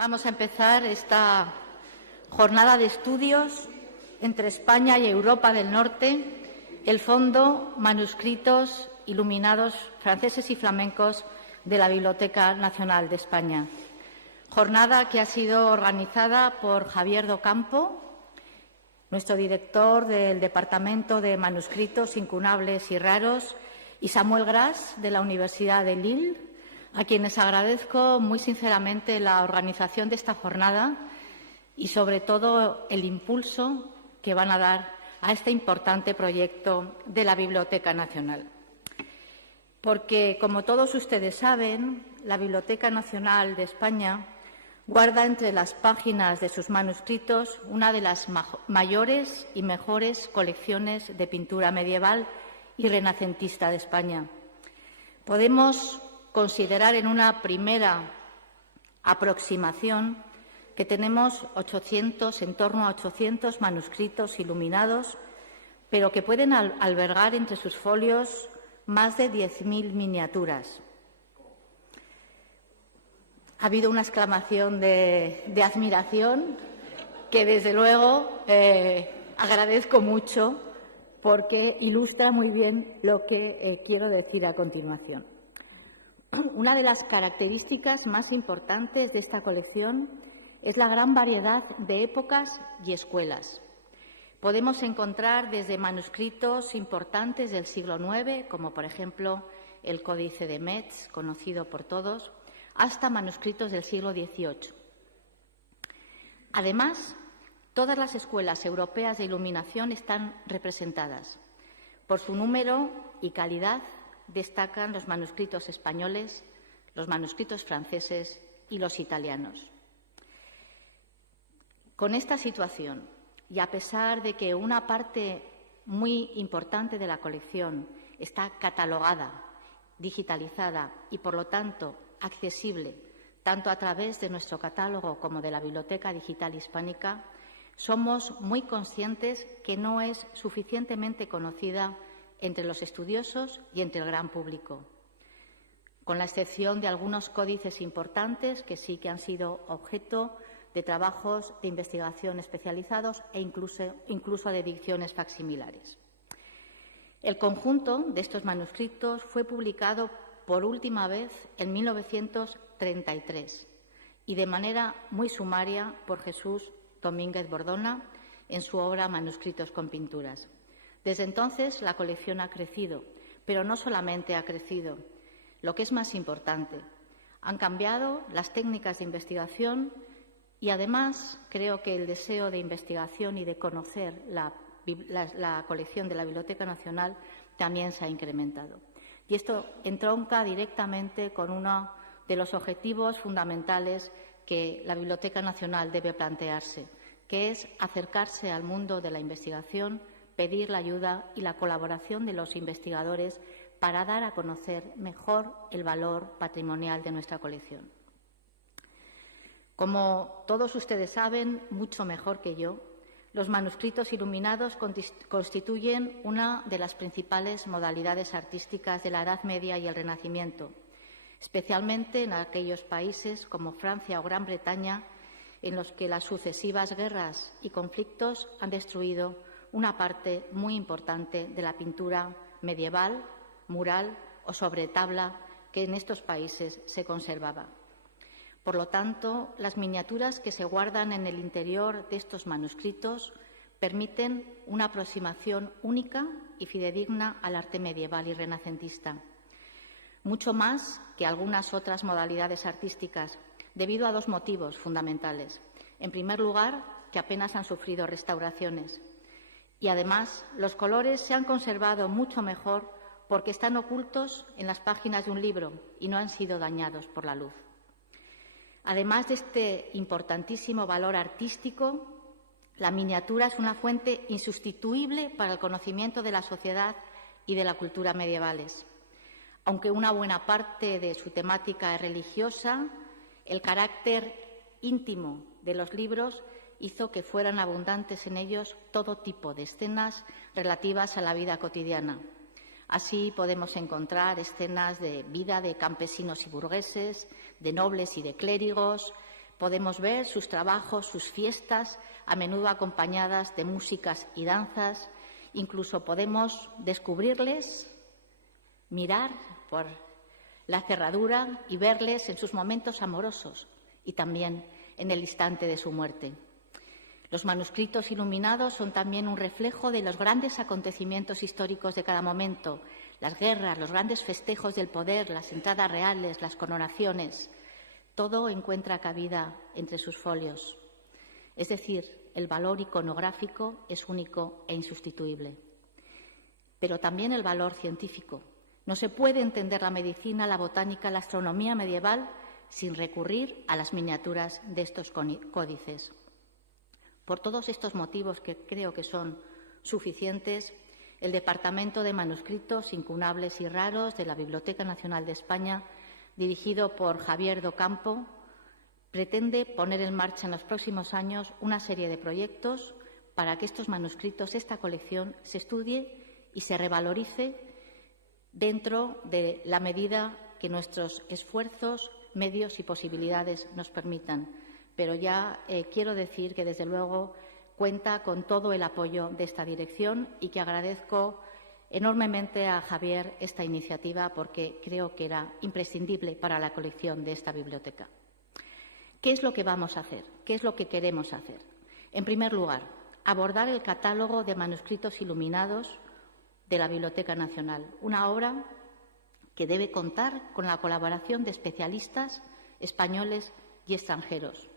Vamos a empezar esta jornada de estudios entre España y Europa del Norte, el Fondo Manuscritos Iluminados Franceses y Flamencos de la Biblioteca Nacional de España. Jornada que ha sido organizada por Javier Docampo, nuestro director del Departamento de Manuscritos Incunables y Raros, y Samuel Gras, de la Universidad de Lille, a quienes agradezco muy sinceramente la organización de esta jornada y, sobre todo, el impulso que van a dar a este importante proyecto de la Biblioteca Nacional. Porque, como todos ustedes saben, la Biblioteca Nacional de España guarda entre las páginas de sus manuscritos una de las mayores y mejores colecciones de pintura medieval y renacentista de España. Podemos considerar en una primera aproximación que tenemos en torno a 800 manuscritos iluminados, pero que pueden albergar entre sus folios más de 10.000 miniaturas. Ha habido una exclamación de admiración que, desde luego, agradezco mucho porque ilustra muy bien lo que quiero decir a continuación. Una de las características más importantes de esta colección es la gran variedad de épocas y escuelas. Podemos encontrar desde manuscritos importantes del siglo IX, como por ejemplo el Códice de Metz, conocido por todos, hasta manuscritos del siglo XVIII. Además, todas las escuelas europeas de iluminación están representadas. Por su número y calidad destacan los manuscritos españoles, los manuscritos franceses y los italianos. Con esta situación, y a pesar de que una parte muy importante de la colección está catalogada, digitalizada y, por lo tanto, accesible tanto a través de nuestro catálogo como de la Biblioteca Digital Hispánica, somos muy conscientes que no es suficientemente conocida entre los estudiosos y entre el gran público, con la excepción de algunos códices importantes que sí que han sido objeto de trabajos de investigación especializados e incluso de ediciones facsimilares. El conjunto de estos manuscritos fue publicado por última vez en 1933 y de manera muy sumaria por Jesús Domínguez Bordona en su obra Manuscritos con pinturas. Desde entonces la colección ha crecido, pero no solamente ha crecido. Lo que es más importante, han cambiado las técnicas de investigación y, además, creo que el deseo de investigación y de conocer la colección de la Biblioteca Nacional también se ha incrementado. Y esto entronca directamente con uno de los objetivos fundamentales que la Biblioteca Nacional debe plantearse, que es acercarse al mundo de la investigación, pedir la ayuda y la colaboración de los investigadores para dar a conocer mejor el valor patrimonial de nuestra colección. Como todos ustedes saben, mucho mejor que yo, los manuscritos iluminados constituyen una de las principales modalidades artísticas de la Edad Media y el Renacimiento, especialmente en aquellos países como Francia o Gran Bretaña, en los que las sucesivas guerras y conflictos han destruido una parte muy importante de la pintura medieval, mural o sobre tabla que en estos países se conservaba. Por lo tanto, las miniaturas que se guardan en el interior de estos manuscritos permiten una aproximación única y fidedigna al arte medieval y renacentista, mucho más que algunas otras modalidades artísticas, debido a dos motivos fundamentales. En primer lugar, que apenas han sufrido restauraciones. Y, además, los colores se han conservado mucho mejor porque están ocultos en las páginas de un libro y no han sido dañados por la luz. Además de este importantísimo valor artístico, la miniatura es una fuente insustituible para el conocimiento de la sociedad y de la cultura medievales. Aunque una buena parte de su temática es religiosa, el carácter íntimo de los libros hizo que fueran abundantes en ellos todo tipo de escenas relativas a la vida cotidiana. Así podemos encontrar escenas de vida de campesinos y burgueses, de nobles y de clérigos, podemos ver sus trabajos, sus fiestas, a menudo acompañadas de músicas y danzas. Incluso podemos descubrirles, mirar por la cerradura y verles en sus momentos amorosos y también en el instante de su muerte. Los manuscritos iluminados son también un reflejo de los grandes acontecimientos históricos de cada momento, las guerras, los grandes festejos del poder, las entradas reales, las coronaciones. Todo encuentra cabida entre sus folios. Es decir, el valor iconográfico es único e insustituible. Pero también el valor científico. No se puede entender la medicina, la botánica, la astronomía medieval sin recurrir a las miniaturas de estos códices. Por todos estos motivos, que creo que son suficientes, el Departamento de Manuscritos Incunables y Raros de la Biblioteca Nacional de España, dirigido por Javier Docampo, pretende poner en marcha en los próximos años una serie de proyectos para que estos manuscritos, esta colección, se estudie y se revalorice dentro de la medida que nuestros esfuerzos, medios y posibilidades nos permitan. Pero ya quiero decir que, desde luego, cuenta con todo el apoyo de esta dirección y que agradezco enormemente a Javier esta iniciativa porque creo que era imprescindible para la colección de esta biblioteca. ¿Qué es lo que vamos a hacer? ¿Qué es lo que queremos hacer? En primer lugar, abordar el catálogo de manuscritos iluminados de la Biblioteca Nacional, una obra que debe contar con la colaboración de especialistas españoles y extranjeros.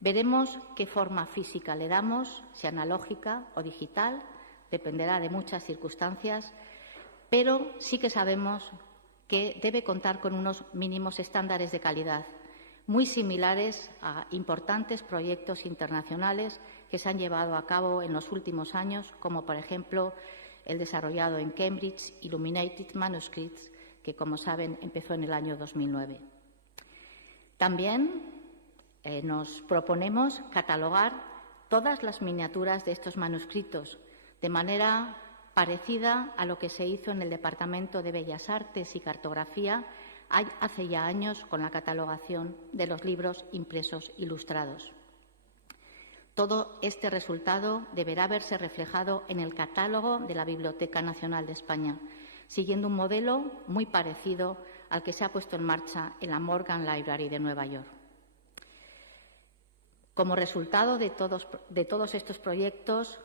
Veremos qué forma física le damos, si analógica o digital, dependerá de muchas circunstancias, pero sí que sabemos que debe contar con unos mínimos estándares de calidad, muy similares a importantes proyectos internacionales que se han llevado a cabo en los últimos años, como por ejemplo el desarrollado en Cambridge, Illuminated Manuscripts, que, como saben, empezó en el año 2009. También nos proponemos catalogar todas las miniaturas de estos manuscritos de manera parecida a lo que se hizo en el Departamento de Bellas Artes y Cartografía hace ya años con la catalogación de los libros impresos ilustrados. Todo este resultado deberá verse reflejado en el catálogo de la Biblioteca Nacional de España, siguiendo un modelo muy parecido al que se ha puesto en marcha en la Morgan Library de Nueva York. Como resultado de todos estos proyectos,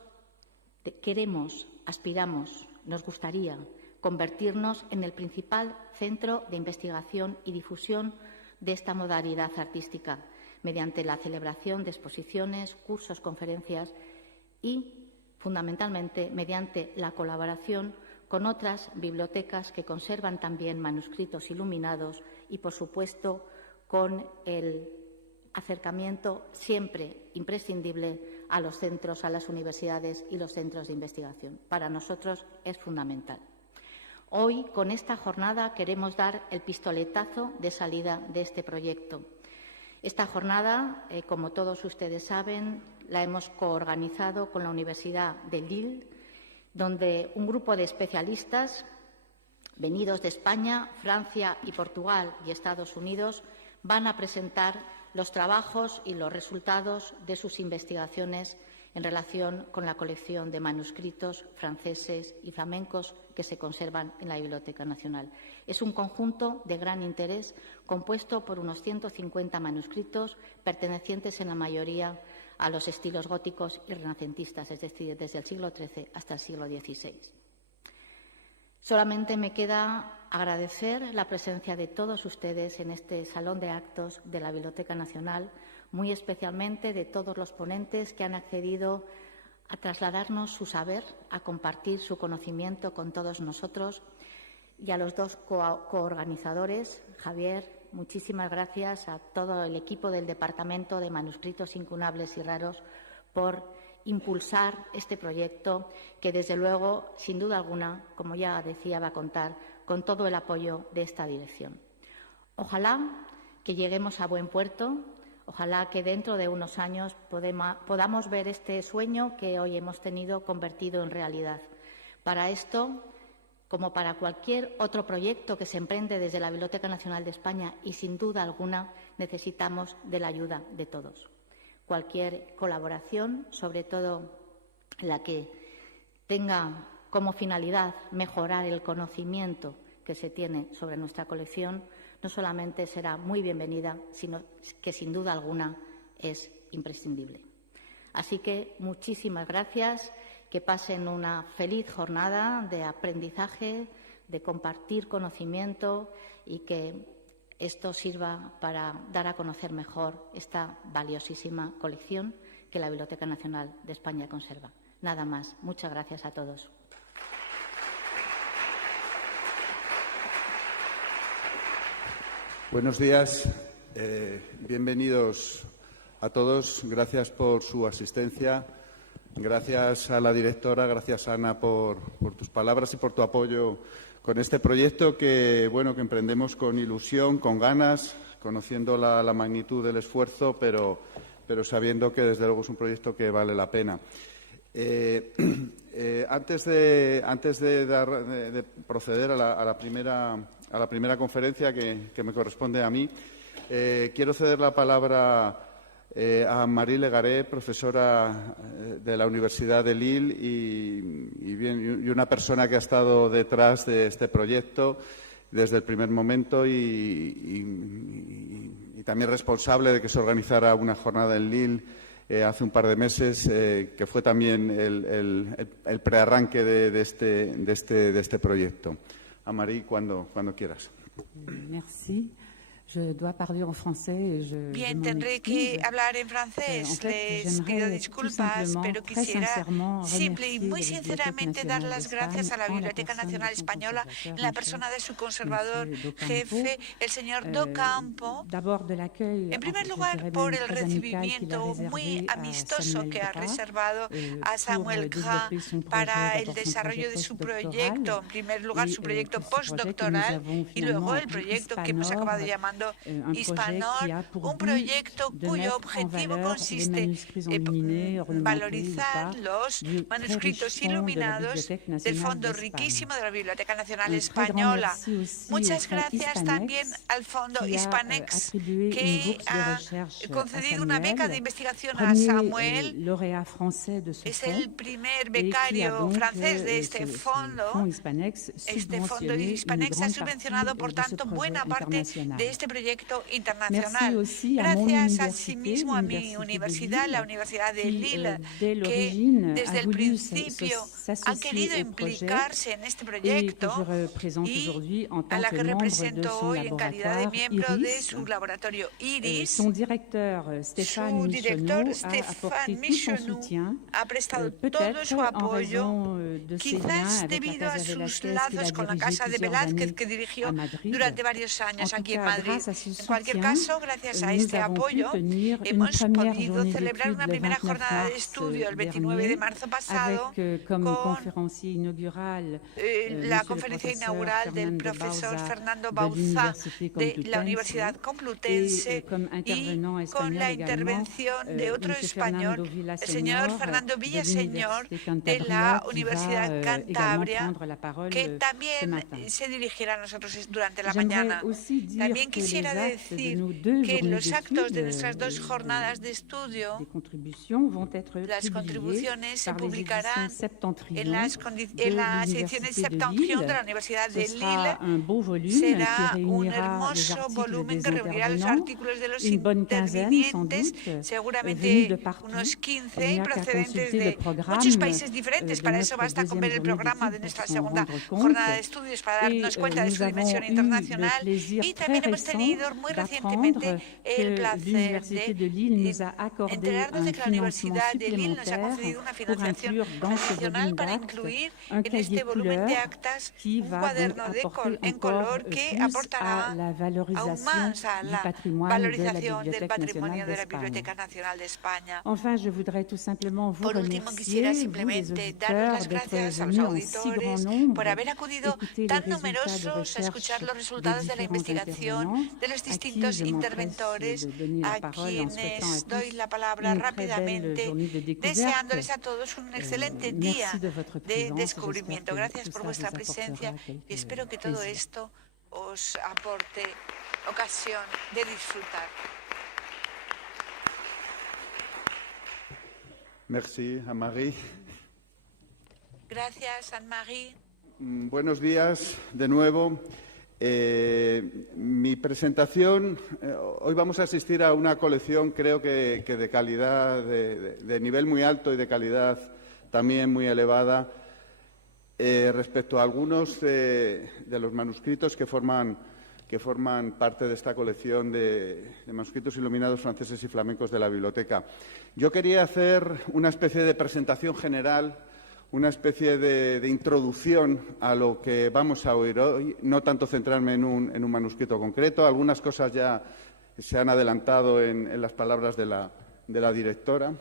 aspiramos, nos gustaría convertirnos en el principal centro de investigación y difusión de esta modalidad artística, mediante la celebración de exposiciones, cursos, conferencias y, fundamentalmente, mediante la colaboración con otras bibliotecas que conservan también manuscritos iluminados y, por supuesto, con el acercamiento siempre imprescindible a los centros, a las universidades y los centros de investigación. Para nosotros es fundamental. Hoy, con esta jornada, queremos dar el pistoletazo de salida de este proyecto. Esta jornada, como todos ustedes saben, la hemos coorganizado con la Universidad de Lille, donde un grupo de especialistas venidos de España, Francia y Portugal y Estados Unidos van a presentar los trabajos y los resultados de sus investigaciones en relación con la colección de manuscritos franceses y flamencos que se conservan en la Biblioteca Nacional. Es un conjunto de gran interés compuesto por unos 150 manuscritos pertenecientes en la mayoría a los estilos góticos y renacentistas, es decir, desde el siglo XIII hasta el siglo XVI. Solamente me queda agradecer la presencia de todos ustedes en este salón de actos de la Biblioteca Nacional, muy especialmente de todos los ponentes que han accedido a trasladarnos su saber, a compartir su conocimiento con todos nosotros, y a los dos coorganizadores. Javier, muchísimas gracias a todo el equipo del Departamento de Manuscritos Incunables y Raros por impulsar este proyecto que, desde luego, sin duda alguna, como ya decía, va a contar con todo el apoyo de esta dirección. Ojalá que lleguemos a buen puerto, ojalá que dentro de unos años podamos ver este sueño que hoy hemos tenido convertido en realidad. Para esto, como para cualquier otro proyecto que se emprende desde la Biblioteca Nacional de España, y sin duda alguna necesitamos de la ayuda de todos. Cualquier colaboración, sobre todo la que tenga como finalidad mejorar el conocimiento que se tiene sobre nuestra colección, no solamente será muy bienvenida, sino que sin duda alguna es imprescindible. Así que muchísimas gracias, que pasen una feliz jornada de aprendizaje, de compartir conocimiento y que esto sirva para dar a conocer mejor esta valiosísima colección que la Biblioteca Nacional de España conserva. Nada más. Muchas gracias a todos. Buenos días. Bienvenidos a todos. Gracias por su asistencia. Gracias a la directora, gracias Ana por tus palabras y por tu apoyo con este proyecto que emprendemos con ilusión, con ganas, conociendo la magnitud del esfuerzo, pero sabiendo que desde luego es un proyecto que vale la pena. Antes de proceder a la primera conferencia que me corresponde a mí, quiero ceder la palabra a Marie Legaré, profesora de la Universidad de Lille y una persona que ha estado detrás de este proyecto desde el primer momento y también responsable de que se organizara una jornada en Lille hace un par de meses, que fue también el prearranque de este proyecto. A Marie, cuando quieras. Merci. Je dois parler en français. Bien, tendré que hablar en francés. Les pido disculpas, pero quisiera simple y muy sinceramente dar las gracias a la Biblioteca Nacional Española en la persona de su conservador jefe, el señor Docampo. En primer lugar, por el recibimiento muy amistoso que ha reservado a Samuel Gras para el desarrollo de su proyecto. En primer lugar, su proyecto postdoctoral y luego el proyecto que hemos acabado llamando Hispanor, un proyecto cuyo objetivo consiste en valorizar los manuscritos iluminados del fondo riquísimo de la Biblioteca Nacional Española. Muchas gracias también al Fondo Hispanex, que ha concedido una beca de investigación a Samuel. Es el primer becario francés de este fondo. Este Fondo Hispanex ha subvencionado, por tanto, buena parte de este proyecto internacional. Gracias asimismo a mi universidad, la Universidad de Lille, que desde el principio ha querido implicarse en este proyecto y a la que represento hoy en calidad de miembro de su laboratorio IRIS. Su director, Stéphane Michonneau, ha prestado todo su apoyo, quizás debido a sus lazos con la Casa de Velázquez que dirigió durante varios años aquí en Madrid. En cualquier caso, gracias a este apoyo, hemos podido celebrar una primera jornada de estudio el 29 de marzo pasado con la conferencia inaugural del profesor Fernando Bauzá de la Universidad Complutense y con la intervención de otro español, el señor Fernando Villaseñor de la Universidad Cantabria, que también se dirigirá a nosotros durante la mañana. También quisiera decir que los actos de nuestras dos jornadas de estudio, las contribuciones se publicarán en las ediciones Septentrion de la Universidad de Lille. Será un hermoso volumen que reunirá los artículos de los intervinientes, seguramente unos 15 procedentes de muchos países diferentes. Para eso basta con ver el programa de nuestra segunda jornada de estudios para darnos cuenta de su dimensión internacional. Y también hemos tenido muy recientemente el placer de enterarnos de que la Universidad de Lille nos ha concedido una financiación adicional para incluir en este volumen de actas un cuaderno en color que aportará aún más a la valorización del patrimonio de la Biblioteca Nacional de España. Por último, quisiera simplemente dar las gracias a los auditores por haber acudido tan numerosos a escuchar los resultados de la investigación de los distintos interventores, a quienes doy la palabra rápidamente, deseándoles a todos un excelente día de descubrimiento. Gracias por vuestra presencia y espero que todo esto os aporte ocasión de disfrutar. Merci, Anne-Marie. Gracias, Anne-Marie. Buenos días de nuevo. Mi presentación, hoy vamos a asistir a una colección creo que de calidad, de nivel muy alto y de calidad también muy elevada respecto a algunos de los manuscritos que forman parte de esta colección de manuscritos iluminados franceses y flamencos de la biblioteca. Yo quería hacer una especie de presentación general, una especie de introducción a lo que vamos a oír hoy, no tanto centrarme en un manuscrito concreto. Algunas cosas ya se han adelantado en las palabras de la directora.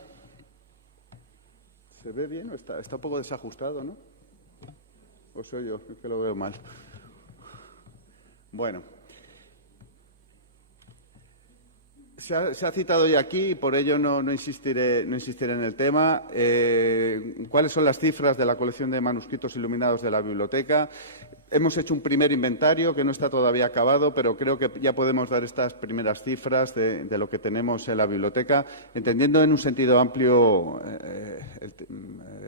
¿Se ve bien o está un poco desajustado, no? ¿O soy yo el que lo veo mal? Bueno. Se ha citado ya aquí y por ello no insistiré en el tema. ¿Cuáles son las cifras de la colección de manuscritos iluminados de la biblioteca? Hemos hecho un primer inventario que no está todavía acabado, pero creo que ya podemos dar estas primeras cifras de lo que tenemos en la biblioteca, entendiendo en un sentido amplio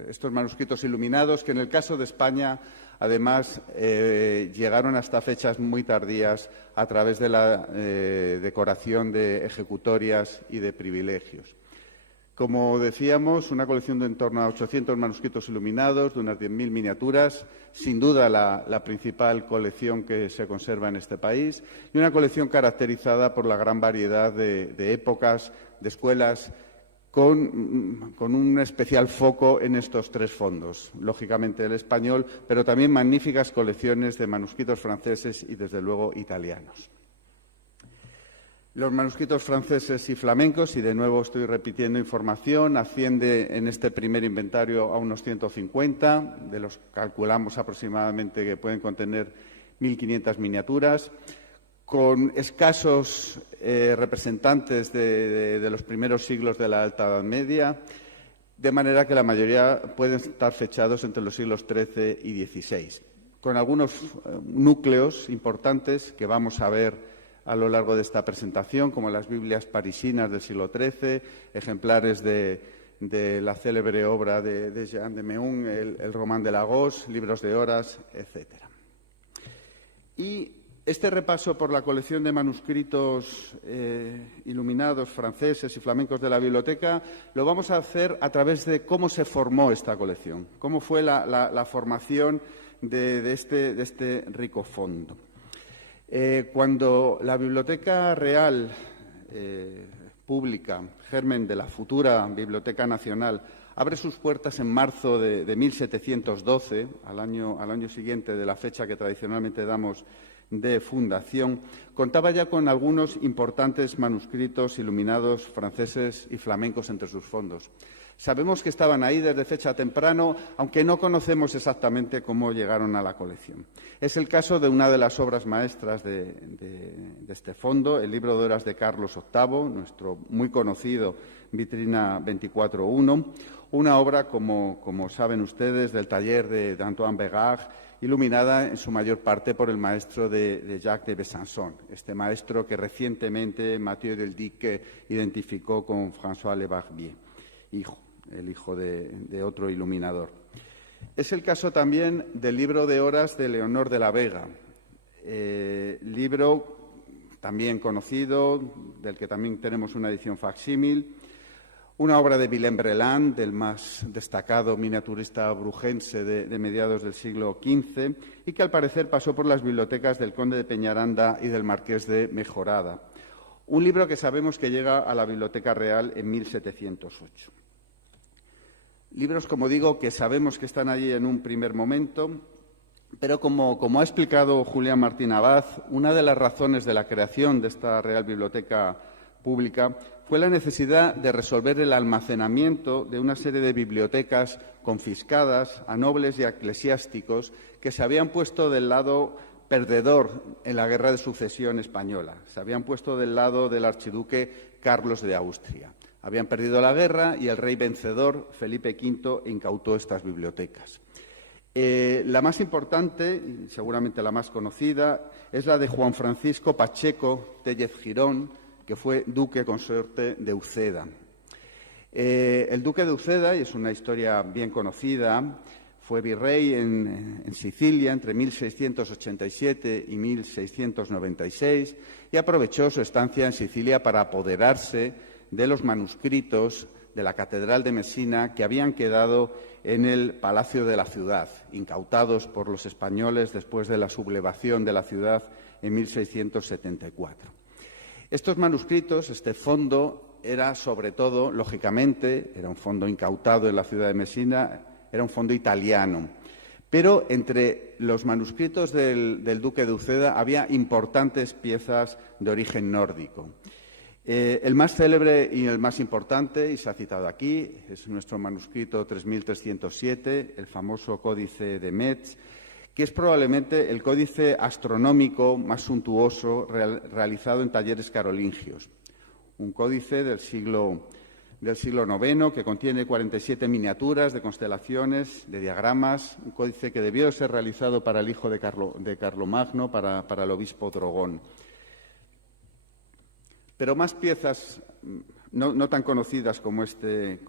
estos manuscritos iluminados, que en el caso de España, además, llegaron hasta fechas muy tardías a través de la decoración de ejecutorias y de privilegios. Como decíamos, una colección de en torno a 800 manuscritos iluminados, de unas 10.000 miniaturas, sin duda la principal colección que se conserva en este país, y una colección caracterizada por la gran variedad de épocas, de escuelas, con un especial foco en estos tres fondos, lógicamente el español, pero también magníficas colecciones de manuscritos franceses y, desde luego, italianos. Los manuscritos franceses y flamencos, y de nuevo estoy repitiendo información, asciende en este primer inventario a unos 150, de los calculamos aproximadamente que pueden contener 1.500 miniaturas, con escasos representantes de los primeros siglos de la Alta Edad Media, de manera que la mayoría pueden estar fechados entre los siglos XIII y XVI, con algunos núcleos importantes que vamos a ver a lo largo de esta presentación, como las Biblias parisinas del siglo XIII, ejemplares de la célebre obra de Jean de Meun, el Roman de Lagos, libros de horas, etc. Y este repaso por la colección de manuscritos iluminados franceses y flamencos de la biblioteca lo vamos a hacer a través de cómo se formó esta colección, cómo fue la formación de este rico fondo. Cuando la Biblioteca Real Pública, germen de la futura Biblioteca Nacional, abre sus puertas en marzo de 1712, al año siguiente de la fecha que tradicionalmente damos de fundación, contaba ya con algunos importantes manuscritos iluminados franceses y flamencos entre sus fondos. Sabemos que estaban ahí desde fecha temprano, aunque no conocemos exactamente cómo llegaron a la colección. Es el caso de una de las obras maestras de este fondo, el libro de horas de Carlos VIII, nuestro muy conocido Vitrina 24.1, una obra, como saben ustedes, del taller de Antoine Bégard, iluminada en su mayor parte por el maestro de Jacques de Besançon, este maestro que recientemente Mathieu Deldic identificó con François Le Barbier, el hijo de otro iluminador. Es el caso también del libro de horas de Leonor de la Vega, libro también conocido, del que también tenemos una edición facsímil, una obra de Willem Breland, del más destacado miniaturista brujense de mediados del siglo XV, y que al parecer pasó por las bibliotecas del conde de Peñaranda y del marqués de Mejorada. Un libro que sabemos que llega a la Biblioteca Real en 1708. Libros, como digo, que sabemos que están allí en un primer momento, pero como ha explicado Julián Martín Abad, una de las razones de la creación de esta Real Biblioteca Pública fue la necesidad de resolver el almacenamiento de una serie de bibliotecas confiscadas a nobles y a eclesiásticos que se habían puesto del lado perdedor en la Guerra de Sucesión española. Se habían puesto del lado del archiduque Carlos de Austria. Habían perdido la guerra y el rey vencedor, Felipe V, incautó estas bibliotecas. La más importante, y seguramente la más conocida, es la de Juan Francisco Pacheco Tellez Girón, que fue duque consorte de Uceda. El duque de Uceda, y es una historia bien conocida, fue virrey en Sicilia entre 1687 y 1696 y aprovechó su estancia en Sicilia para apoderarse de los manuscritos de la Catedral de Mesina que habían quedado en el palacio de la ciudad, incautados por los españoles después de la sublevación de la ciudad en 1674. Estos manuscritos, este fondo, era sobre todo, lógicamente, era un fondo incautado en la ciudad de Mesina, era un fondo italiano. Pero entre los manuscritos del duque de Uceda había importantes piezas de origen nórdico. El más célebre y el más importante, y se ha citado aquí, es nuestro manuscrito 3307, el famoso Códice de Metz, que es probablemente el códice astronómico más suntuoso realizado en talleres carolingios. Un códice del siglo IX que contiene 47 miniaturas de constelaciones, de diagramas, un códice que debió ser realizado para el hijo de Carlomagno, para el obispo Drogón. Pero más piezas no tan conocidas como este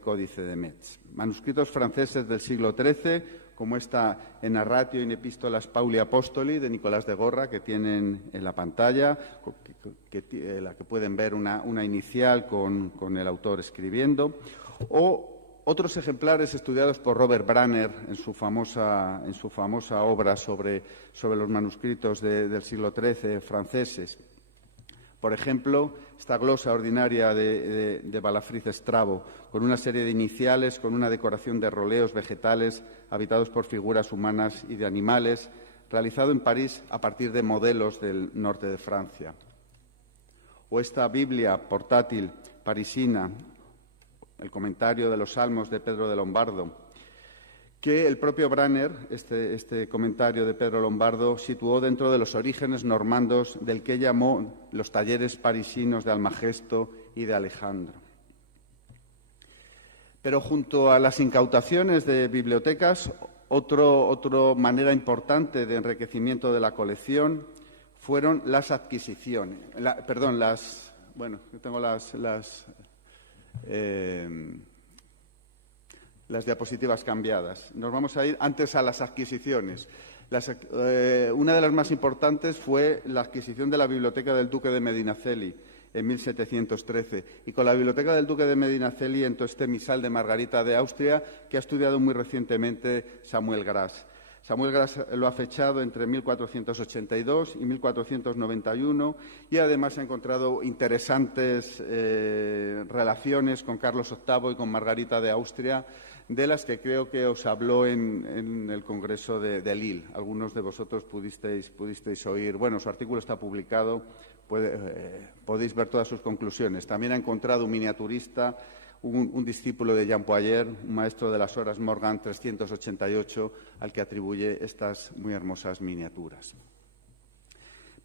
Códice de Metz. Manuscritos franceses del siglo XIII, como esta En Narratio in Epistolas Pauli Apostoli de Nicolás de Gorra, que tienen en la pantalla, la que pueden ver una inicial con el autor escribiendo, o otros ejemplares estudiados por Robert Branner en su famosa obra sobre los manuscritos del siglo XIII franceses. Por ejemplo, esta glosa ordinaria de Balafriz Strabo, con una serie de iniciales, con una decoración de roleos vegetales habitados por figuras humanas y de animales, realizado en París a partir de modelos del norte de Francia. O esta Biblia portátil parisina, el comentario de los Salmos de Pedro de Lombardo, que el propio Branner, este comentario de Pedro Lombardo, situó dentro de los orígenes normandos del que llamó los talleres parisinos de Almagesto y de Alejandro. Pero junto a las incautaciones de bibliotecas, otra manera importante de enriquecimiento de la colección fueron las adquisiciones. Tengo las diapositivas cambiadas. Nos vamos a ir antes a las adquisiciones. Una de las más importantes fue la adquisición de la biblioteca del duque de Medinaceli en 1713. Y con la biblioteca del duque de Medinaceli entró este misal de Margarita de Austria, que ha estudiado muy recientemente Samuel Gras. Samuel Gras lo ha fechado entre 1482 y 1491 y además ha encontrado interesantes relaciones con Carlos VIII y con Margarita de Austria, de las que creo que os habló en el Congreso de Lille. Algunos de vosotros pudisteis oír. Bueno, su artículo está publicado, podéis ver todas sus conclusiones. También ha encontrado un miniaturista, un discípulo de Jean Poyer, un maestro de las horas Morgan 388, al que atribuye estas muy hermosas miniaturas.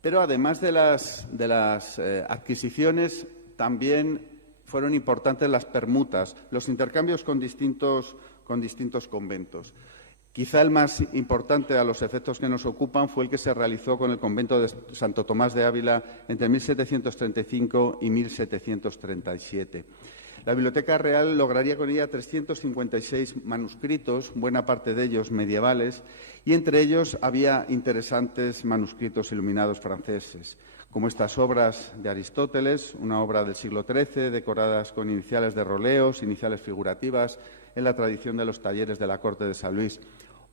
Pero además de las adquisiciones, también fueron importantes las permutas, los intercambios con distintos conventos. Quizá el más importante a los efectos que nos ocupan fue el que se realizó con el convento de Santo Tomás de Ávila entre 1735 y 1737. La Biblioteca Real lograría con ella 356 manuscritos, buena parte de ellos medievales, y entre ellos había interesantes manuscritos iluminados franceses, como estas obras de Aristóteles, una obra del siglo XIII, decoradas con iniciales de roleos, iniciales figurativas, en la tradición de los talleres de la corte de San Luis.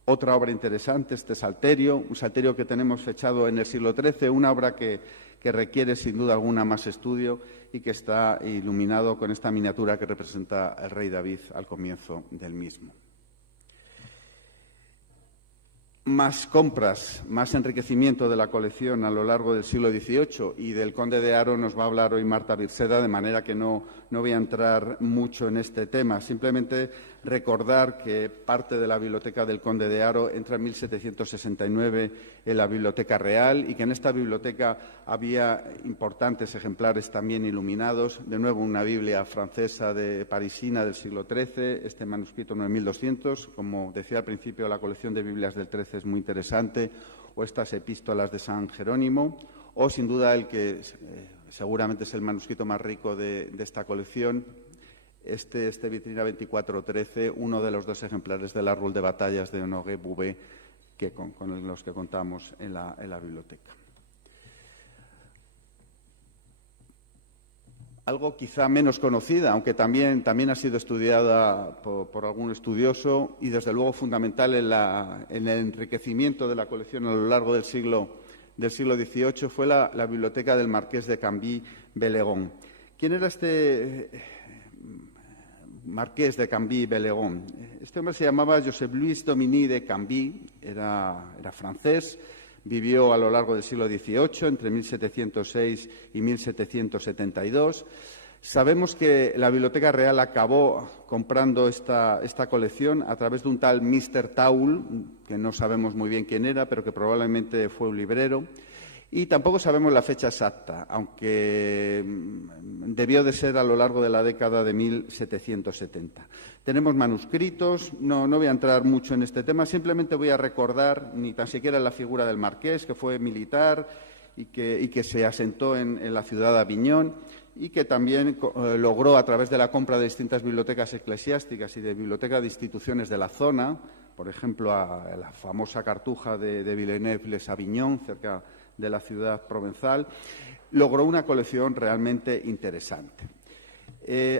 Otra obra interesante, este salterio, un salterio que tenemos fechado en el siglo XIII, una obra que requiere sin duda alguna más estudio y que está iluminado con esta miniatura que representa al rey David al comienzo del mismo. Más compras, más enriquecimiento de la colección a lo largo del siglo XVIII, y del conde de Haro nos va a hablar hoy Marta Virseda, de manera que no voy a entrar mucho en este tema. Simplemente Recordar que parte de la Biblioteca del Conde de Haro entra en 1769 en la Biblioteca Real y que en esta biblioteca había importantes ejemplares también iluminados. De nuevo, una Biblia francesa parisina del siglo XIII, este manuscrito 9200. Como decía al principio, la colección de Biblias del XIII es muy interesante, o estas epístolas de San Jerónimo, o sin duda el que seguramente es el manuscrito más rico de esta colección, este Vitrina 2413, uno de los 2 ejemplares del árbol de batallas de Honoré Bouvet con los que contamos en la biblioteca. Algo quizá menos conocida, aunque también ha sido estudiada por algún estudioso y desde luego fundamental en el enriquecimiento de la colección a lo largo del siglo XVIII, fue la biblioteca del Marqués de Cambí-Bellegon. ¿Quién era este Marqués de Cambí-Bellegon? Este hombre se llamaba Joseph-Louis Dominique de Cambí, era francés, vivió a lo largo del siglo XVIII, entre 1706 y 1772. Sabemos que la Biblioteca Real acabó comprando esta colección a través de un tal Mr. Taul, que no sabemos muy bien quién era, pero que probablemente fue un librero. Y tampoco sabemos la fecha exacta, aunque debió de ser a lo largo de la década de 1770. Tenemos manuscritos, no voy a entrar mucho en este tema, simplemente voy a recordar ni tan siquiera la figura del marqués, que fue militar y que se asentó en la ciudad de Aviñón y que también logró, a través de la compra de distintas bibliotecas eclesiásticas y de bibliotecas de instituciones de la zona, por ejemplo, a la famosa Cartuja de Villeneuve-les-Avignon, cerca de la ciudad provenzal, logró una colección realmente interesante.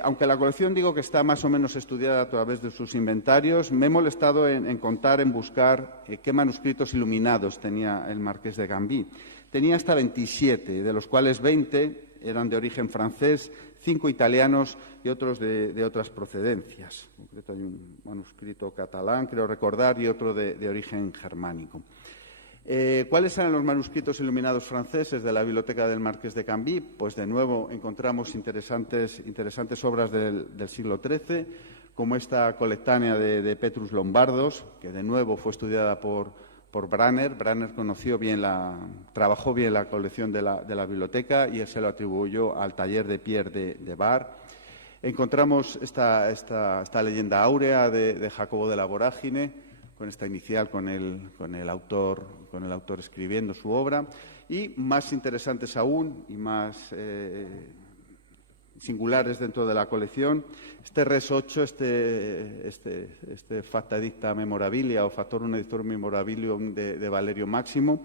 Aunque la colección digo que está más o menos estudiada a través de sus inventarios, me he molestado en buscar qué manuscritos iluminados tenía el Marqués de Cambí. Tenía hasta 27, de los cuales 20 eran de origen francés, 5 italianos y otros de otras procedencias. En concreto hay un manuscrito catalán, creo recordar, y otro de origen germánico. ¿Cuáles eran los manuscritos iluminados franceses de la Biblioteca del Marqués de Cambí? Pues de nuevo encontramos interesantes obras del siglo XIII, como esta colectánea de Petrus Lombardos, que de nuevo fue estudiada por Branner. Branner trabajó bien la colección de la biblioteca y él se lo atribuyó al taller de Pierre de Bar. Encontramos esta leyenda áurea de Jacobo de la Vorágine, con esta inicial, con el autor escribiendo su obra, y más interesantes aún y más singulares dentro de la colección, este Res 8, este Facta Edicta Memorabilia o Factorum Edictorum Memorabilium de Valerio Máximo,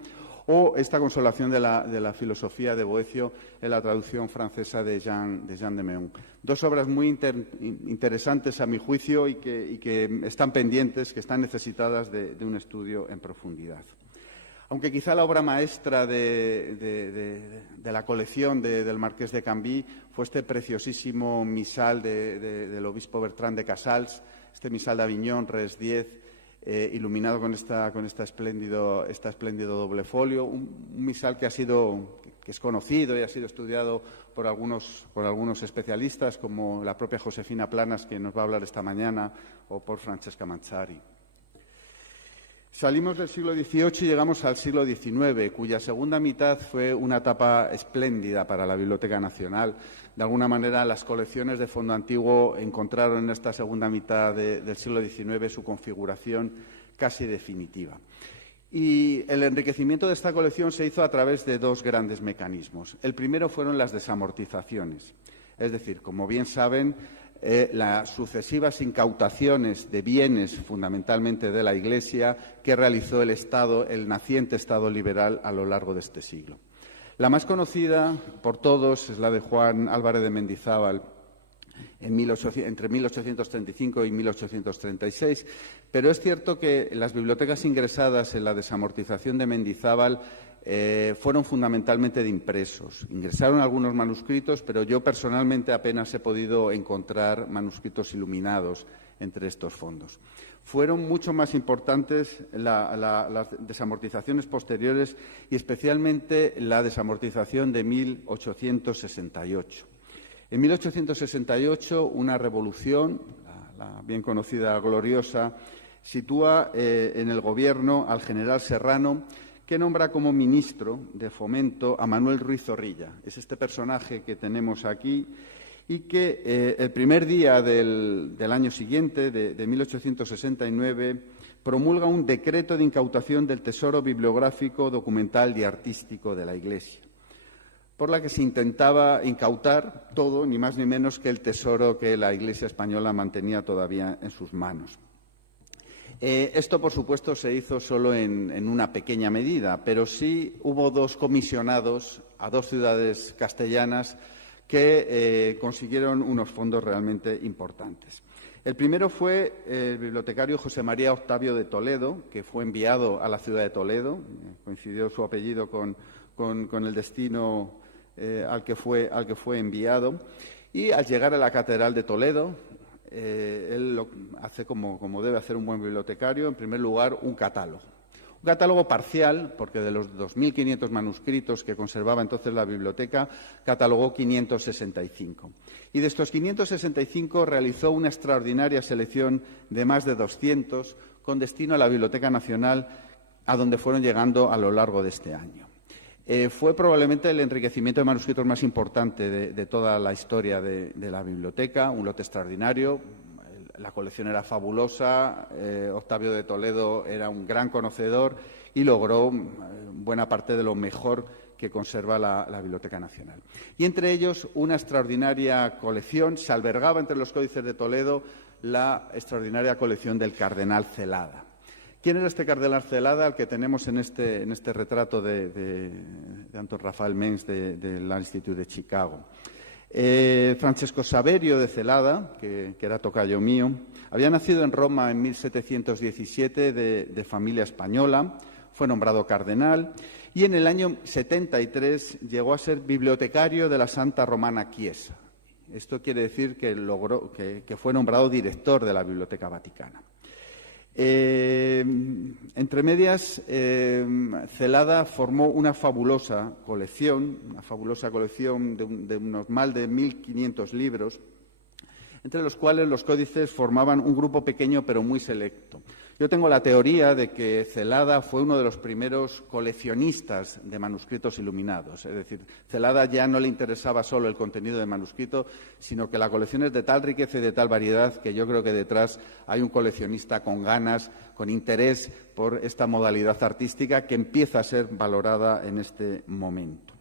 o esta Consolación de la Filosofía de Boecio en la traducción francesa de Jean de Meun. 2 obras muy interesantes a mi juicio y que están pendientes, que están necesitadas de un estudio en profundidad. Aunque quizá la obra maestra de la colección del Marqués de Cambí fue este preciosísimo misal del obispo Bertrand de Casals, este misal de Aviñón, Res 10, iluminado con este espléndido doble folio, un misal que es conocido y ha sido estudiado por algunos especialistas, como la propia Josefina Planas, que nos va a hablar esta mañana, o por Francesca Manzari. Salimos del siglo XVIII y llegamos al siglo XIX, cuya segunda mitad fue una etapa espléndida para la Biblioteca Nacional. De alguna manera, las colecciones de fondo antiguo encontraron en esta segunda mitad del siglo XIX su configuración casi definitiva. Y el enriquecimiento de esta colección se hizo a través de 2 grandes mecanismos. El primero fueron las desamortizaciones. Es decir, como bien saben, las sucesivas incautaciones de bienes, fundamentalmente de la Iglesia, que realizó el naciente Estado liberal a lo largo de este siglo. La más conocida por todos es la de Juan Álvarez de Mendizábal entre 1835 y 1836, pero es cierto que las bibliotecas ingresadas en la desamortización de Mendizábal fueron fundamentalmente de impresos. Ingresaron algunos manuscritos, pero yo personalmente apenas he podido encontrar manuscritos iluminados entre estos fondos. Fueron mucho más importantes las desamortizaciones posteriores y especialmente la desamortización de 1868. En 1868, una revolución, la bien conocida Gloriosa, sitúa en el gobierno al general Serrano, que nombra como ministro de Fomento a Manuel Ruiz Zorrilla. Es este personaje que tenemos aquí y que el primer día del año siguiente, de 1869, promulga un decreto de incautación del tesoro bibliográfico, documental y artístico de la Iglesia, por la que se intentaba incautar todo, ni más ni menos que el tesoro que la Iglesia española mantenía todavía en sus manos. Esto, por supuesto, se hizo solo en una pequeña medida, pero sí hubo dos comisionados a dos ciudades castellanas que consiguieron unos fondos realmente importantes. El primero fue el bibliotecario José María Octavio de Toledo, que fue enviado a la ciudad de Toledo. Coincidió su apellido con el destino al que fue enviado. Y al llegar a la Catedral de Toledo, él lo hace como debe hacer un buen bibliotecario. En primer lugar, un catálogo. Un catálogo parcial, porque de los 2.500 manuscritos que conservaba entonces la biblioteca, catalogó 565. Y de estos 565 realizó una extraordinaria selección de más de 200 con destino a la Biblioteca Nacional, a donde fueron llegando a lo largo de este año. Fue probablemente el enriquecimiento de manuscritos más importante de toda la historia de la biblioteca, un lote extraordinario. La colección era fabulosa, Octavio de Toledo era un gran conocedor y logró buena parte de lo mejor que conserva la Biblioteca Nacional. Y entre ellos, una extraordinaria colección, se albergaba entre los códices de Toledo la extraordinaria colección del cardenal Celada. ¿Quién era este cardenal Celada, al que tenemos en este retrato de Anton Rafael Mengs del Institute de Chicago? Francesco Saverio de Celada, que era tocayo mío, había nacido en Roma en 1717 de familia española, fue nombrado cardenal y en el año 73 llegó a ser bibliotecario de la Santa Romana Chiesa. Esto quiere decir que fue nombrado director de la Biblioteca Vaticana. Entre medias, Celada formó una fabulosa colección de unos más de 1.500 libros, entre los cuales los códices formaban un grupo pequeño pero muy selecto. Yo tengo la teoría de que Celada fue uno de los primeros coleccionistas de manuscritos iluminados. Es decir, Celada ya no le interesaba solo el contenido del manuscrito, sino que la colección es de tal riqueza y de tal variedad que yo creo que detrás hay un coleccionista con ganas, con interés por esta modalidad artística que empieza a ser valorada en este momento.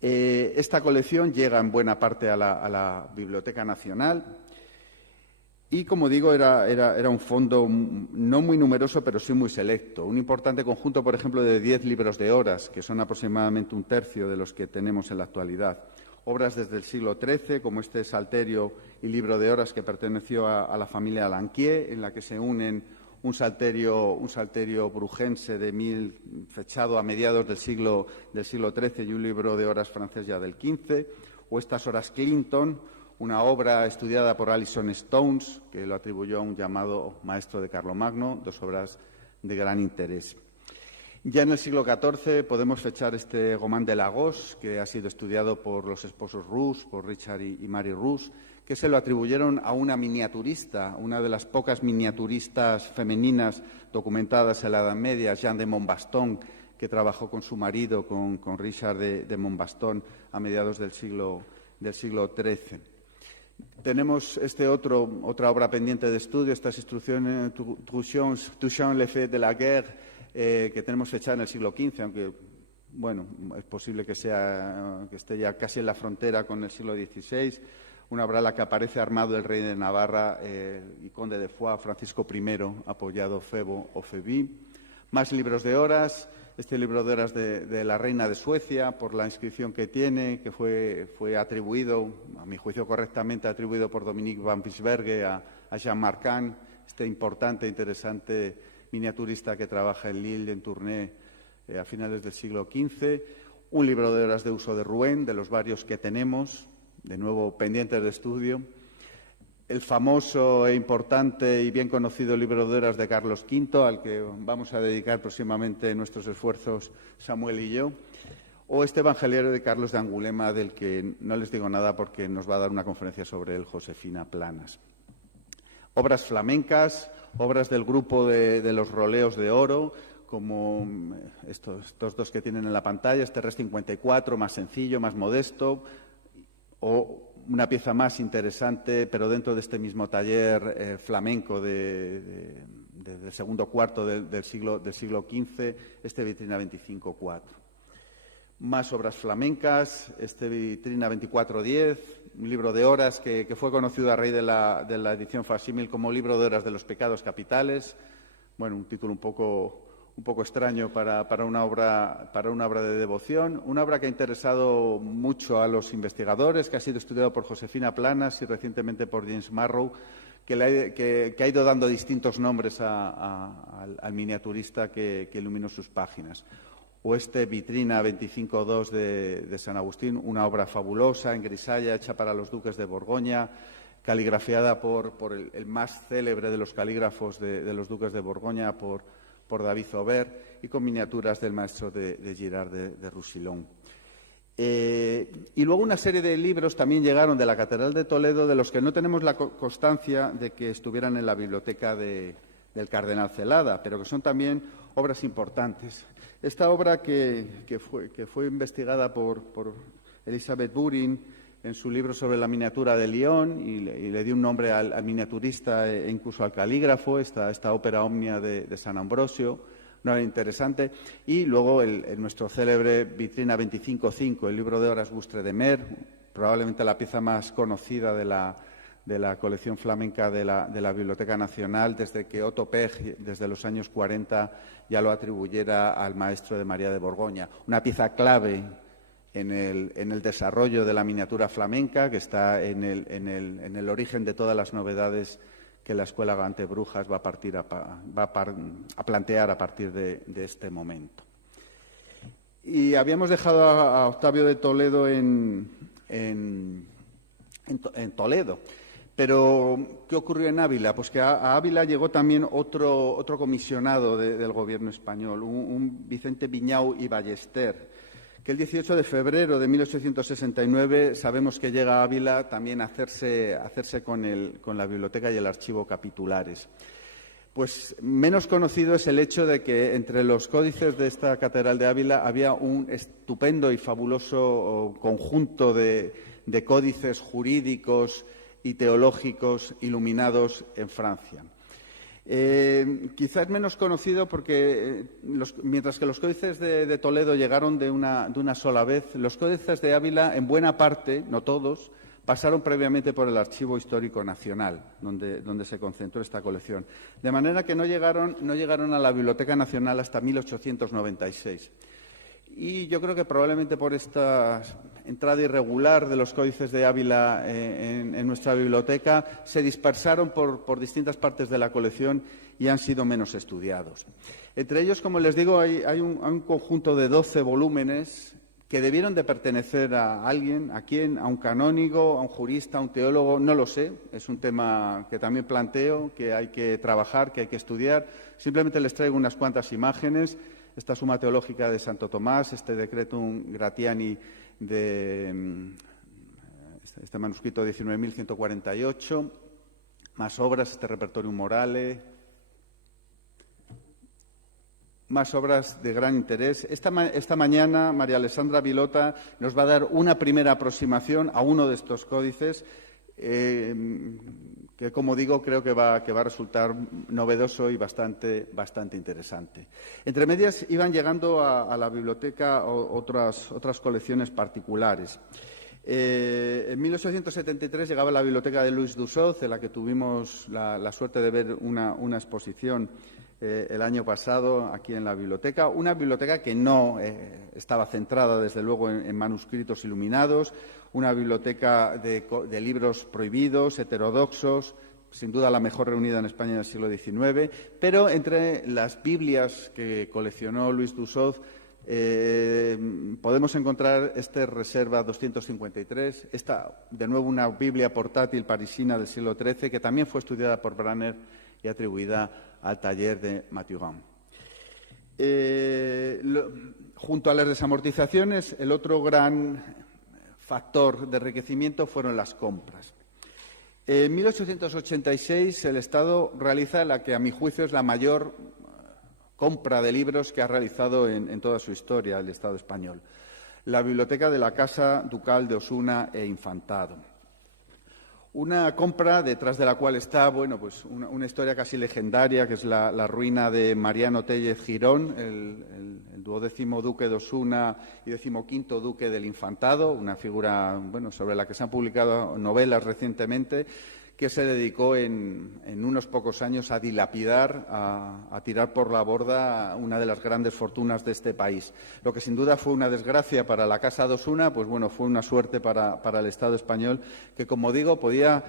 Esta colección llega en buena parte a la Biblioteca Nacional. Y, como digo, era un fondo no muy numeroso, pero sí muy selecto. Un importante conjunto, por ejemplo, de 10 libros de horas, que son aproximadamente un tercio de los que tenemos en la actualidad. Obras desde el siglo XIII, como este Salterio y libro de horas que perteneció a la familia Alanquier, en la que se unen un salterio brujense fechado a mediados del siglo XIII y un libro de horas francés ya del XV, o estas horas Clinton, una obra estudiada por Alison Stones, que lo atribuyó a un llamado maestro de Carlomagno, dos obras de gran interés. Ya en el siglo XIV podemos fechar este Roman de Lagos, que ha sido estudiado por los esposos Rus, por Richard y Mary Rus, que se lo atribuyeron a una miniaturista, una de las pocas miniaturistas femeninas documentadas en la Edad Media, Jeanne de Montbaston, que trabajó con su marido, con Richard de Montbaston, a mediados del siglo XIII. Tenemos otra obra pendiente de estudio, estas instrucciones touchant l'effet de la guerre, que tenemos fechada en el siglo XV, aunque bueno, es posible que esté ya casi en la frontera con el siglo XVI. Una obra en la que aparece armado el rey de Navarra y conde de Foix, Francisco I, apoyado Febo o Febí. Más libros de horas. Este libro de horas de la reina de Suecia, por la inscripción que tiene, que fue atribuido, a mi juicio correctamente atribuido por Dominique van Biesberge a Jean Marcand, este importante e interesante miniaturista que trabaja en Lille, en Tournai, a finales del siglo XV. Un libro de horas de uso de Rouen, de los varios que tenemos, de nuevo pendientes de estudio. El famoso e importante y bien conocido libro de horas de Carlos V, al que vamos a dedicar próximamente nuestros esfuerzos Samuel y yo, o este Evangeliario de Carlos de Angulema, del que no les digo nada porque nos va a dar una conferencia sobre él Josefina Planas. obras flamencas, obras del grupo de los Roleos de Oro, como estos dos que tienen en la pantalla, este Res 54, más sencillo, más modesto, o una pieza más interesante, pero dentro de este mismo taller flamenco del segundo cuarto del siglo XV, este Vitrina 25-4. Más obras flamencas, este Vitrina 24-10, un libro de horas que fue conocido a raíz de la edición facsímil como Libro de horas de los pecados capitales. Bueno, un título un poco extraño para una obra de devoción, una obra que ha interesado mucho a los investigadores, que ha sido estudiado por Josefina Planas y recientemente por James Marrow, que ha ido dando distintos nombres al miniaturista que iluminó sus páginas. O este Vitrina 25-2 de San Agustín, una obra fabulosa en grisalla, hecha para los duques de Borgoña, caligrafiada por el más célebre de los calígrafos de los duques de Borgoña, por David Aubert, y con miniaturas del maestro de Girard de Roussillon. Y luego una serie de libros también llegaron de la Catedral de Toledo, de los que no tenemos la constancia de que estuvieran en la biblioteca del cardenal Celada, pero que son también obras importantes. Esta obra que fue investigada por Elizabeth Burin en su libro sobre la miniatura de Lyon y le dio un nombre al miniaturista e incluso al calígrafo, esta ópera omnia de San Ambrosio, una obra interesante. Y luego nuestro célebre Vitrina 25-5, el libro de horas Bustre de Mer, probablemente la pieza más conocida de la colección flamenca de la Biblioteca Nacional, desde que Otto Pech, desde los años 40, ya lo atribuyera al maestro de María de Borgoña. Una pieza clave en el desarrollo de la miniatura flamenca, que está en el origen de todas las novedades que la Escuela Gante Brujas va a plantear a partir de este momento. Y habíamos dejado a Octavio de Toledo en Toledo. Pero, ¿qué ocurrió en Ávila? Pues que a Ávila llegó también otro comisionado del gobierno español, un Vicente Viñau y Ballester, que el 18 de febrero de 1869 sabemos que llega a Ávila también a hacerse con la biblioteca y el archivo capitulares. Pues menos conocido es el hecho de que entre los códices de esta Catedral de Ávila había un estupendo y fabuloso conjunto de códices jurídicos y teológicos iluminados en Francia. Quizás menos conocido porque mientras que los códices de Toledo llegaron de una sola vez, los códices de Ávila, en buena parte, no todos, pasaron previamente por el Archivo Histórico Nacional, donde se concentró esta colección. De manera que no llegaron a la Biblioteca Nacional hasta 1896. Y yo creo que probablemente por esta entrada irregular de los códices de Ávila en nuestra biblioteca se dispersaron por distintas partes de la colección y han sido menos estudiados. Entre ellos, como les digo, hay un conjunto de 12 volúmenes que debieron de pertenecer a alguien, ¿a quién? A un canónigo, a un jurista, a un teólogo, no lo sé. Es un tema que también planteo, que hay que trabajar, que hay que estudiar. Simplemente les traigo unas cuantas imágenes. Esta Suma Teológica de Santo Tomás, este Decretum Gratiani de este manuscrito 19.148, más obras, este Repertorium Morale, más obras de gran interés. Esta mañana María Alessandra Vilota nos va a dar una primera aproximación a uno de estos códices que, como digo, creo que va a resultar novedoso y bastante interesante. Entre medias iban llegando a la biblioteca otras colecciones particulares. En 1873 llegaba la biblioteca de Louis Dussault, en la que tuvimos la suerte de ver una exposición el año pasado aquí en la biblioteca. Una biblioteca que no estaba centrada, desde luego, en manuscritos iluminados, una biblioteca de libros prohibidos, heterodoxos, sin duda la mejor reunida en España en el siglo XIX, pero entre las Biblias que coleccionó Louis Dussault podemos encontrar este Reserva 253, esta, de nuevo, una Biblia portátil parisina del siglo XIII, que también fue estudiada por Branner y atribuida al taller de Mathurin. Junto a las desamortizaciones, el otro gran factor de enriquecimiento fueron las compras. En 1886 el Estado realiza la que a mi juicio es la mayor compra de libros que ha realizado en toda su historia el Estado español. La biblioteca de la Casa Ducal de Osuna e Infantado. Una compra detrás de la cual está, bueno, pues una historia casi legendaria, que es la ruina de Mariano Tellez Girón, el 12º duque de Osuna y 15º duque del Infantado, una figura, bueno, sobre la que se han publicado novelas recientemente, que se dedicó en unos pocos años a dilapidar, a tirar por la borda una de las grandes fortunas de este país. Lo que sin duda fue una desgracia para la Casa de Osuna, pues bueno, fue una suerte para el Estado español, que, como digo, podía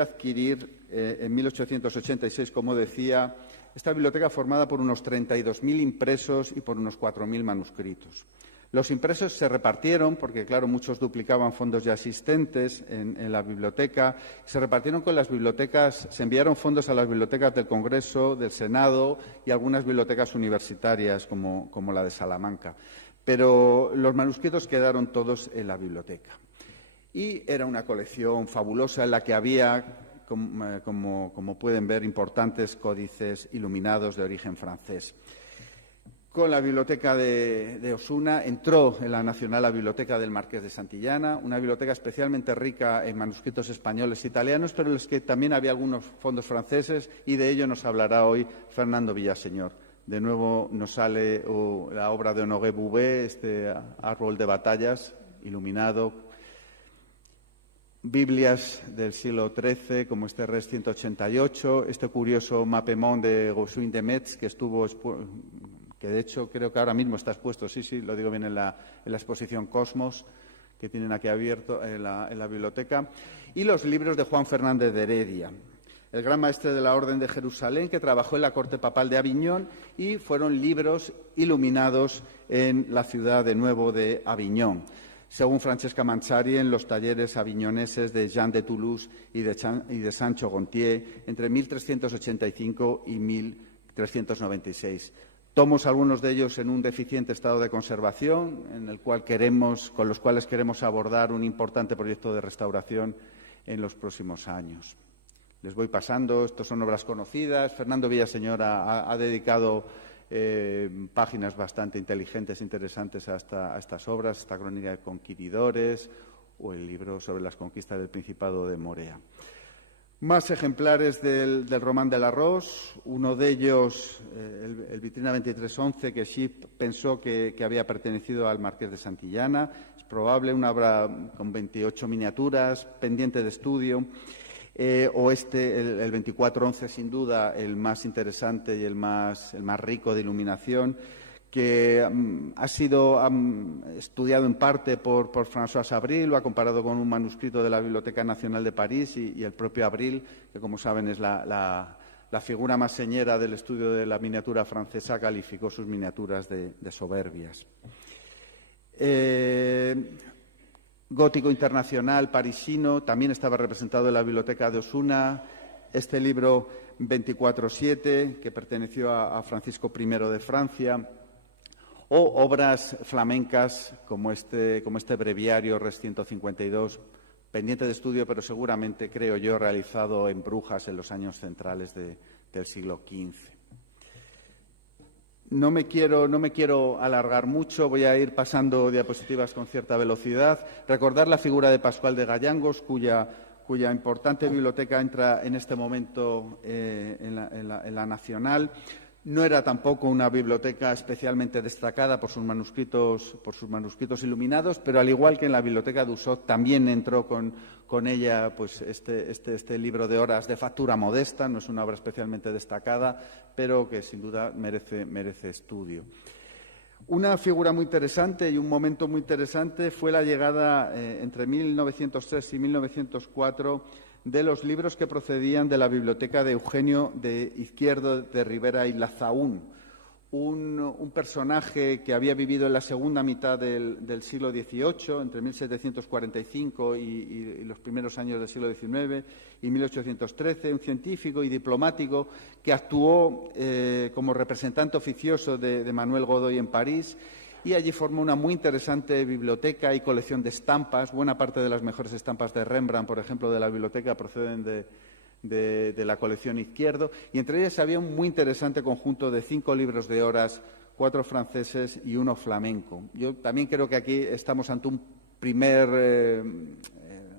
adquirir en 1886, como decía, esta biblioteca formada por unos 32.000 impresos y por unos 4.000 manuscritos. Los impresos se repartieron, porque claro, muchos duplicaban fondos ya existentes en la biblioteca, se repartieron con las bibliotecas, se enviaron fondos a las bibliotecas del Congreso, del Senado y algunas bibliotecas universitarias como la de Salamanca. Pero los manuscritos quedaron todos en la biblioteca. Y era una colección fabulosa en la que había, como pueden ver, importantes códices iluminados de origen francés. Con la biblioteca de Osuna entró en la Nacional la biblioteca del Marqués de Santillana, una biblioteca especialmente rica en manuscritos españoles e italianos, pero en los que también había algunos fondos franceses, y de ello nos hablará hoy Fernando Villaseñor. De nuevo nos sale la obra de Honoré Bouvet, este árbol de batallas iluminado, Biblias del siglo XIII, como este Res 188, este curioso Mapemont de Gossuin de Metz, que de hecho creo que ahora mismo está expuesto, sí, lo digo bien, en la exposición Cosmos, que tienen aquí abierto en la biblioteca, y los libros de Juan Fernández de Heredia, el gran maestre de la Orden de Jerusalén, que trabajó en la corte papal de Aviñón, y fueron libros iluminados en la ciudad de nuevo de Aviñón, según Francesca Manchari, en los talleres aviñoneses de Jean de Toulouse y de Sancho Gontier entre 1385 y 1396. Tomos, algunos de ellos en un deficiente estado de conservación, con los cuales queremos abordar un importante proyecto de restauración en los próximos años. Les voy pasando, estos son obras conocidas. Fernando Villaseñor ha dedicado páginas bastante inteligentes e interesantes a estas obras, esta crónica de conquistadores o el libro sobre las conquistas del Principado de Morea. Más ejemplares del Román de la Ros, uno de ellos, el Vitrina 2311, que Schiff pensó que había pertenecido al Marqués de Santillana. Es probable, una obra con 28 miniaturas, pendiente de estudio. O el 2411, sin duda, el más interesante y el más rico de iluminación, que ha sido estudiado en parte por François Abril, lo ha comparado con un manuscrito de la Biblioteca Nacional de París y el propio Abril, que como saben es la figura más señera del estudio de la miniatura francesa, calificó sus miniaturas de soberbias. Gótico internacional parisino, también estaba representado en la Biblioteca de Osuna. Este libro 24-7, que perteneció a Francisco I de Francia, o obras flamencas como este breviario Res 152, pendiente de estudio, pero seguramente, creo yo, realizado en Brujas en los años centrales del siglo XV. No me quiero alargar mucho, voy a ir pasando diapositivas con cierta velocidad. Recordar la figura de Pascual de Gallangos, cuya importante biblioteca entra en este momento en la Nacional. No era tampoco una biblioteca especialmente destacada por sus manuscritos iluminados, pero al igual que en la biblioteca de Usot también entró con ella pues este libro de horas de factura modesta. No es una obra especialmente destacada, pero que sin duda merece estudio. Una figura muy interesante y un momento muy interesante fue la llegada entre 1903 y 1904 de los libros que procedían de la biblioteca de Eugenio de Izquierdo de Rivera y Lazaún, un personaje que había vivido en la segunda mitad del siglo XVIII, entre 1745 y los primeros años del siglo XIX y 1813, un científico y diplomático que actuó como representante oficioso de Manuel Godoy en París y allí formó una muy interesante biblioteca y colección de estampas. Buena parte de las mejores estampas de Rembrandt, por ejemplo, de la biblioteca proceden de la colección Izquierdo, y entre ellas había un muy interesante conjunto de 5 libros de horas, 4 franceses y 1 flamenco. Yo también creo que aquí estamos ante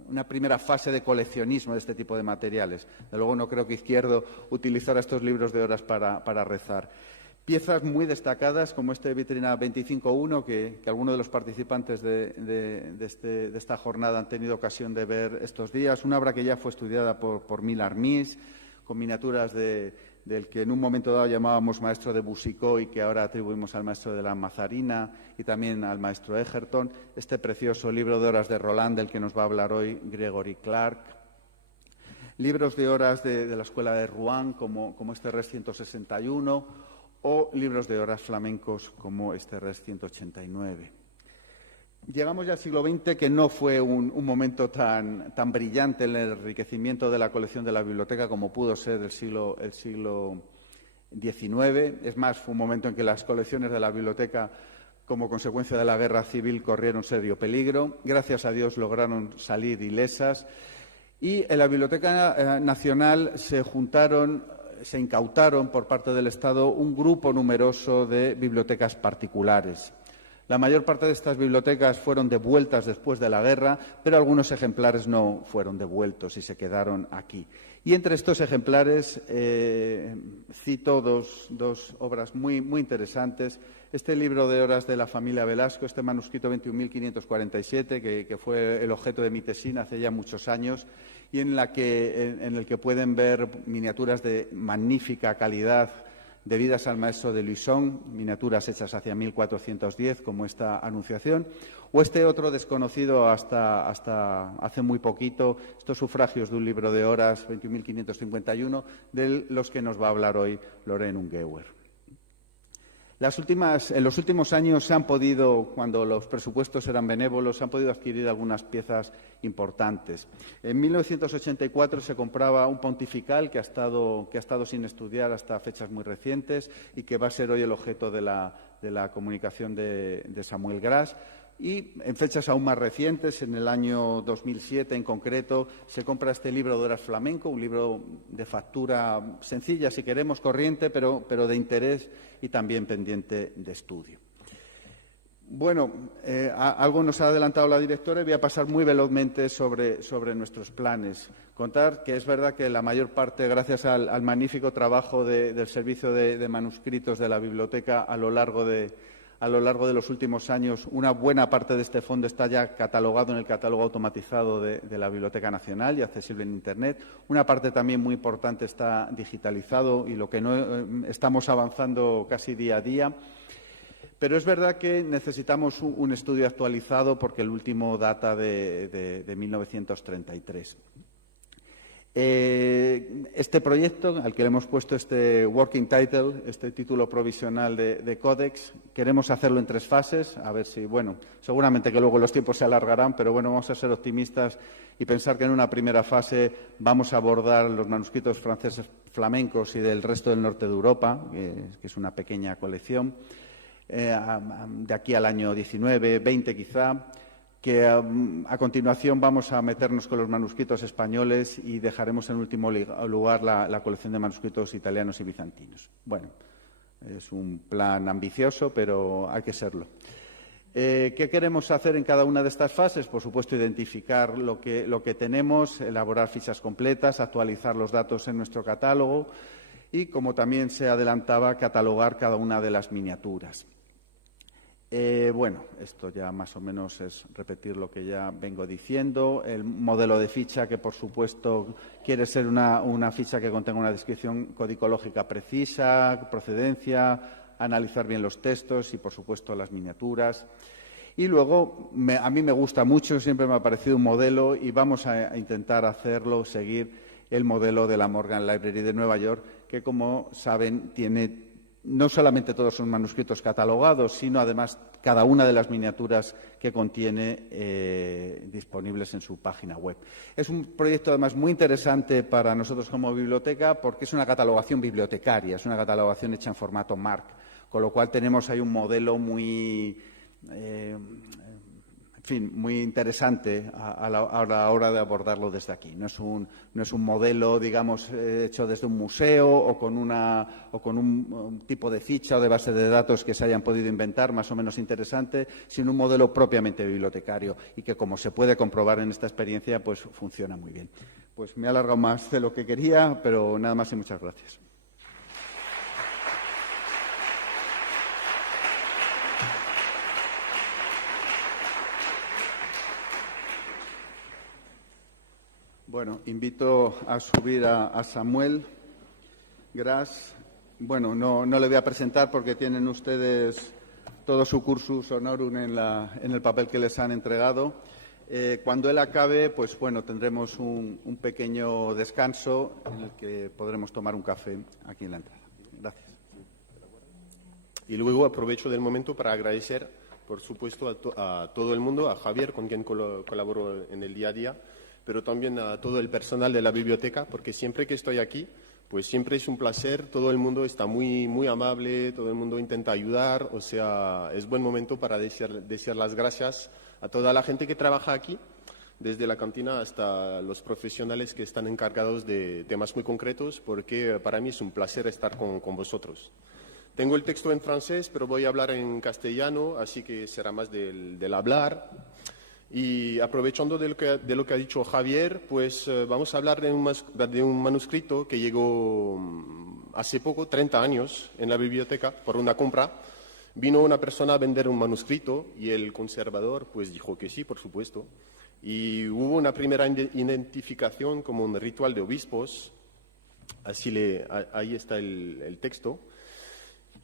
una primera fase de coleccionismo de este tipo de materiales. De luego no creo que Izquierdo utilizara estos libros de horas para rezar. Piezas muy destacadas como este Vitrina 25.1 que algunos de los participantes de esta jornada han tenido ocasión de ver estos días. Una obra que ya fue estudiada por Millarmis, con miniaturas del que en un momento dado llamábamos maestro de Boucicaut y que ahora atribuimos al maestro de la Mazarina y también al maestro Egerton. Este precioso libro de horas de Roland, del que nos va a hablar hoy Gregory Clark. Libros de horas de la Escuela de Rouen, como este Res 161, o libros de horas flamencos como este Res 189. Llegamos ya al siglo XX, que no fue un momento tan brillante en el enriquecimiento de la colección de la biblioteca como pudo ser el siglo XIX. Es más, fue un momento en que las colecciones de la biblioteca, como consecuencia de la guerra civil, corrieron serio peligro. Gracias a Dios lograron salir ilesas. Y en la Biblioteca Nacional se incautaron por parte del Estado un grupo numeroso de bibliotecas particulares. La mayor parte de estas bibliotecas fueron devueltas después de la guerra, pero algunos ejemplares no fueron devueltos y se quedaron aquí. Y entre estos ejemplares cito dos obras muy interesantes. Este libro de horas de la familia Velasco, este manuscrito 21.547, que fue el objeto de mi tesina hace ya muchos años, y en el que pueden ver miniaturas de magnífica calidad debidas al maestro de Luisson, miniaturas hechas hacia 1410, como esta Anunciación, o este otro desconocido hasta hace muy poquito, estos sufragios de un libro de horas, 21.551, de los que nos va a hablar hoy Lorraine Ungeuer. En los últimos años se han podido, cuando los presupuestos eran benévolos, se han podido adquirir algunas piezas importantes. En 1984 se compraba un pontifical que ha estado sin estudiar hasta fechas muy recientes y que va a ser hoy el objeto de la comunicación de Samuel Gras. Y en fechas aún más recientes, en el año 2007 en concreto, se compra este libro de horas flamenco, un libro de factura sencilla, si queremos, corriente, pero de interés y también pendiente de estudio. Bueno, algo nos ha adelantado la directora y voy a pasar muy velozmente sobre nuestros planes. Contar que es verdad que la mayor parte, gracias al magnífico trabajo del servicio de manuscritos de la biblioteca a lo largo de los últimos años, una buena parte de este fondo está ya catalogado en el catálogo automatizado de la Biblioteca Nacional y accesible en Internet. Una parte también muy importante está digitalizado y lo que no estamos avanzando casi día a día. Pero es verdad que necesitamos un estudio actualizado porque el último data de 1933. Este proyecto, al que le hemos puesto este working title, este título provisional de Codex, queremos hacerlo en 3 fases, a ver si, bueno, seguramente que luego los tiempos se alargarán, pero bueno, vamos a ser optimistas y pensar que en una primera fase vamos a abordar los manuscritos franceses flamencos y del resto del norte de Europa, que es una pequeña colección, de aquí al año 19, 20 quizá, que a continuación vamos a meternos con los manuscritos españoles y dejaremos en último lugar la colección de manuscritos italianos y bizantinos. Bueno, es un plan ambicioso, pero hay que serlo. ¿Qué queremos hacer en cada una de estas fases? Por supuesto, identificar lo que tenemos, elaborar fichas completas, actualizar los datos en nuestro catálogo y, como también se adelantaba, catalogar cada una de las miniaturas. Bueno, esto ya más o menos es repetir lo que ya vengo diciendo. El modelo de ficha, que por supuesto quiere ser una ficha que contenga una descripción codicológica precisa, procedencia, analizar bien los textos y, por supuesto, las miniaturas. Y luego, a mí me gusta mucho, siempre me ha parecido un modelo y vamos a intentar seguir el modelo de la Morgan Library de Nueva York, que, como saben, tiene no solamente todos sus manuscritos catalogados, sino además cada una de las miniaturas que contiene disponibles en su página web. Es un proyecto además muy interesante para nosotros como biblioteca porque es una catalogación bibliotecaria, es una catalogación hecha en formato MARC, con lo cual tenemos ahí un modelo muy en fin, muy interesante a la hora de abordarlo desde aquí. No es un modelo, digamos, hecho desde un museo o con un tipo de ficha o de base de datos que se hayan podido inventar, más o menos interesante, sino un modelo propiamente bibliotecario y que, como se puede comprobar en esta experiencia, pues funciona muy bien. Pues me he alargado más de lo que quería, pero nada más y muchas gracias. Bueno, invito a subir a Samuel Gras. Bueno, no le voy a presentar porque tienen ustedes todo su cursus honorum en el papel que les han entregado. Cuando él acabe, pues bueno, tendremos un pequeño descanso en el que podremos tomar un café aquí en la entrada. Gracias. Y luego aprovecho del momento para agradecer, por supuesto, a todo el mundo, a Javier, con quien colaboro en el día a día, pero también a todo el personal de la biblioteca, porque siempre que estoy aquí, pues siempre es un placer, todo el mundo está muy, muy amable, todo el mundo intenta ayudar, o sea, es buen momento para decir las gracias a toda la gente que trabaja aquí, desde la cantina hasta los profesionales que están encargados de temas muy concretos, porque para mí es un placer estar con vosotros. Tengo el texto en francés, pero voy a hablar en castellano, así que será más del hablar. Y aprovechando de lo que ha dicho Javier, pues vamos a hablar de un manuscrito que llegó hace poco, 30 años, en la biblioteca por una compra. Vino una persona a vender un manuscrito y el conservador pues dijo que sí, por supuesto. Y hubo una primera identificación como un ritual de obispos. Ahí está el texto.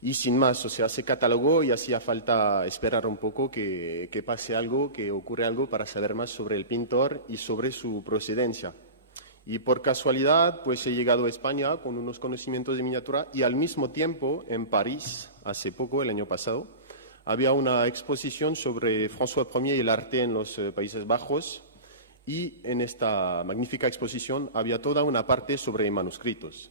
Y sin más, o sea, se catalogó y hacía falta esperar un poco que pase algo, que ocurra algo para saber más sobre el pintor y sobre su procedencia. Y por casualidad, pues he llegado a España con unos conocimientos de miniatura y al mismo tiempo en París, hace poco, el año pasado, había una exposición sobre François I y el arte en los Países Bajos y en esta magnífica exposición había toda una parte sobre manuscritos.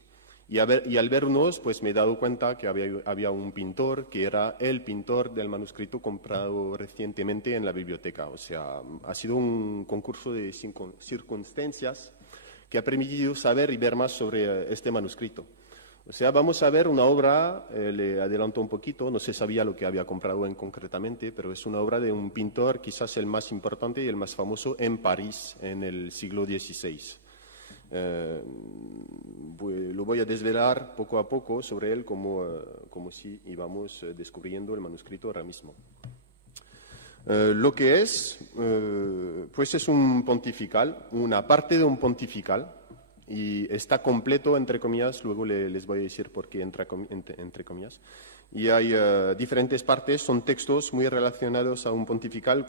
Y al vernos, pues me he dado cuenta que había un pintor que era el pintor del manuscrito comprado recientemente en la biblioteca. O sea, ha sido un concurso de circunstancias que ha permitido saber y ver más sobre este manuscrito. O sea, vamos a ver una obra, le adelanto un poquito, no se sabía lo que había comprado concretamente, pero es una obra de un pintor quizás el más importante y el más famoso en París en el siglo XVI. Lo voy a desvelar poco a poco sobre él como si íbamos descubriendo el manuscrito ahora mismo. Lo que es, pues es un pontifical, una parte de un pontifical, y está completo, entre comillas, luego les voy a decir por qué entre comillas. Y hay diferentes partes, son textos muy relacionados a un pontifical,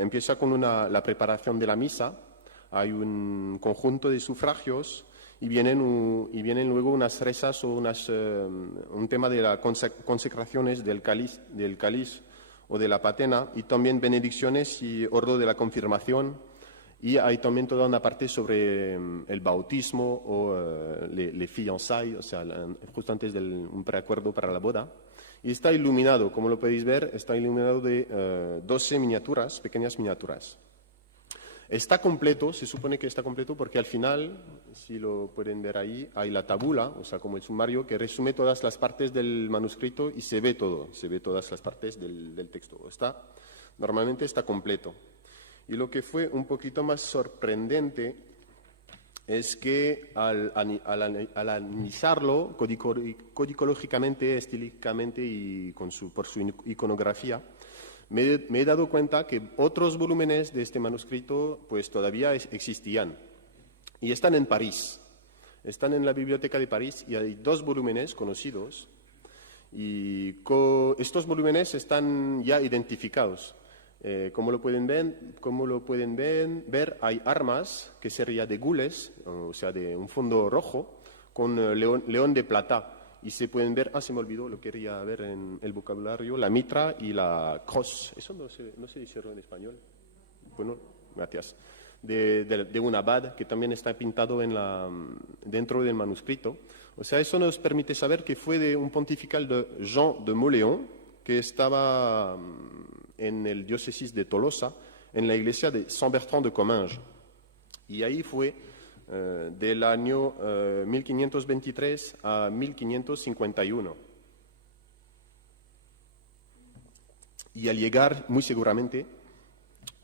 empieza con la preparación de la misa. Hay un conjunto de sufragios y vienen luego unas rezas o un tema de las consecraciones del cáliz o de la patena, y también benedicciones y ordo de la confirmación. Y hay también toda una parte sobre el bautismo o les fiançailles, o sea, justo antes de un preacuerdo para la boda. Y está iluminado, como lo podéis ver, está iluminado de 12 miniaturas, pequeñas miniaturas. Está completo, se supone que está completo porque al final, si lo pueden ver ahí, hay la tabula, o sea, como el sumario, que resume todas las partes del manuscrito y se ve todas las partes del texto. Normalmente está completo. Y lo que fue un poquito más sorprendente es que al analizarlo codicológicamente, estilísticamente y por su iconografía, me he dado cuenta que otros volúmenes de este manuscrito pues todavía existían y están en París, están en la Biblioteca de París y hay 2 volúmenes conocidos y estos volúmenes están ya identificados. Como lo pueden ver, hay armas que sería de gules, o sea, de un fondo rojo con león de plata. Y se pueden ver, se me olvidó, lo quería ver en el vocabulario, la mitra y la cross. Eso no se dice en español. Bueno, gracias. De un abad que también está pintado dentro del manuscrito. O sea, eso nos permite saber que fue de un pontifical de Jean de Mauléon, que estaba en el diócesis de Tolosa, en la iglesia de Saint-Bertrand de Comminges. Y ahí fue del año 1523 a 1551. Y al llegar, muy seguramente,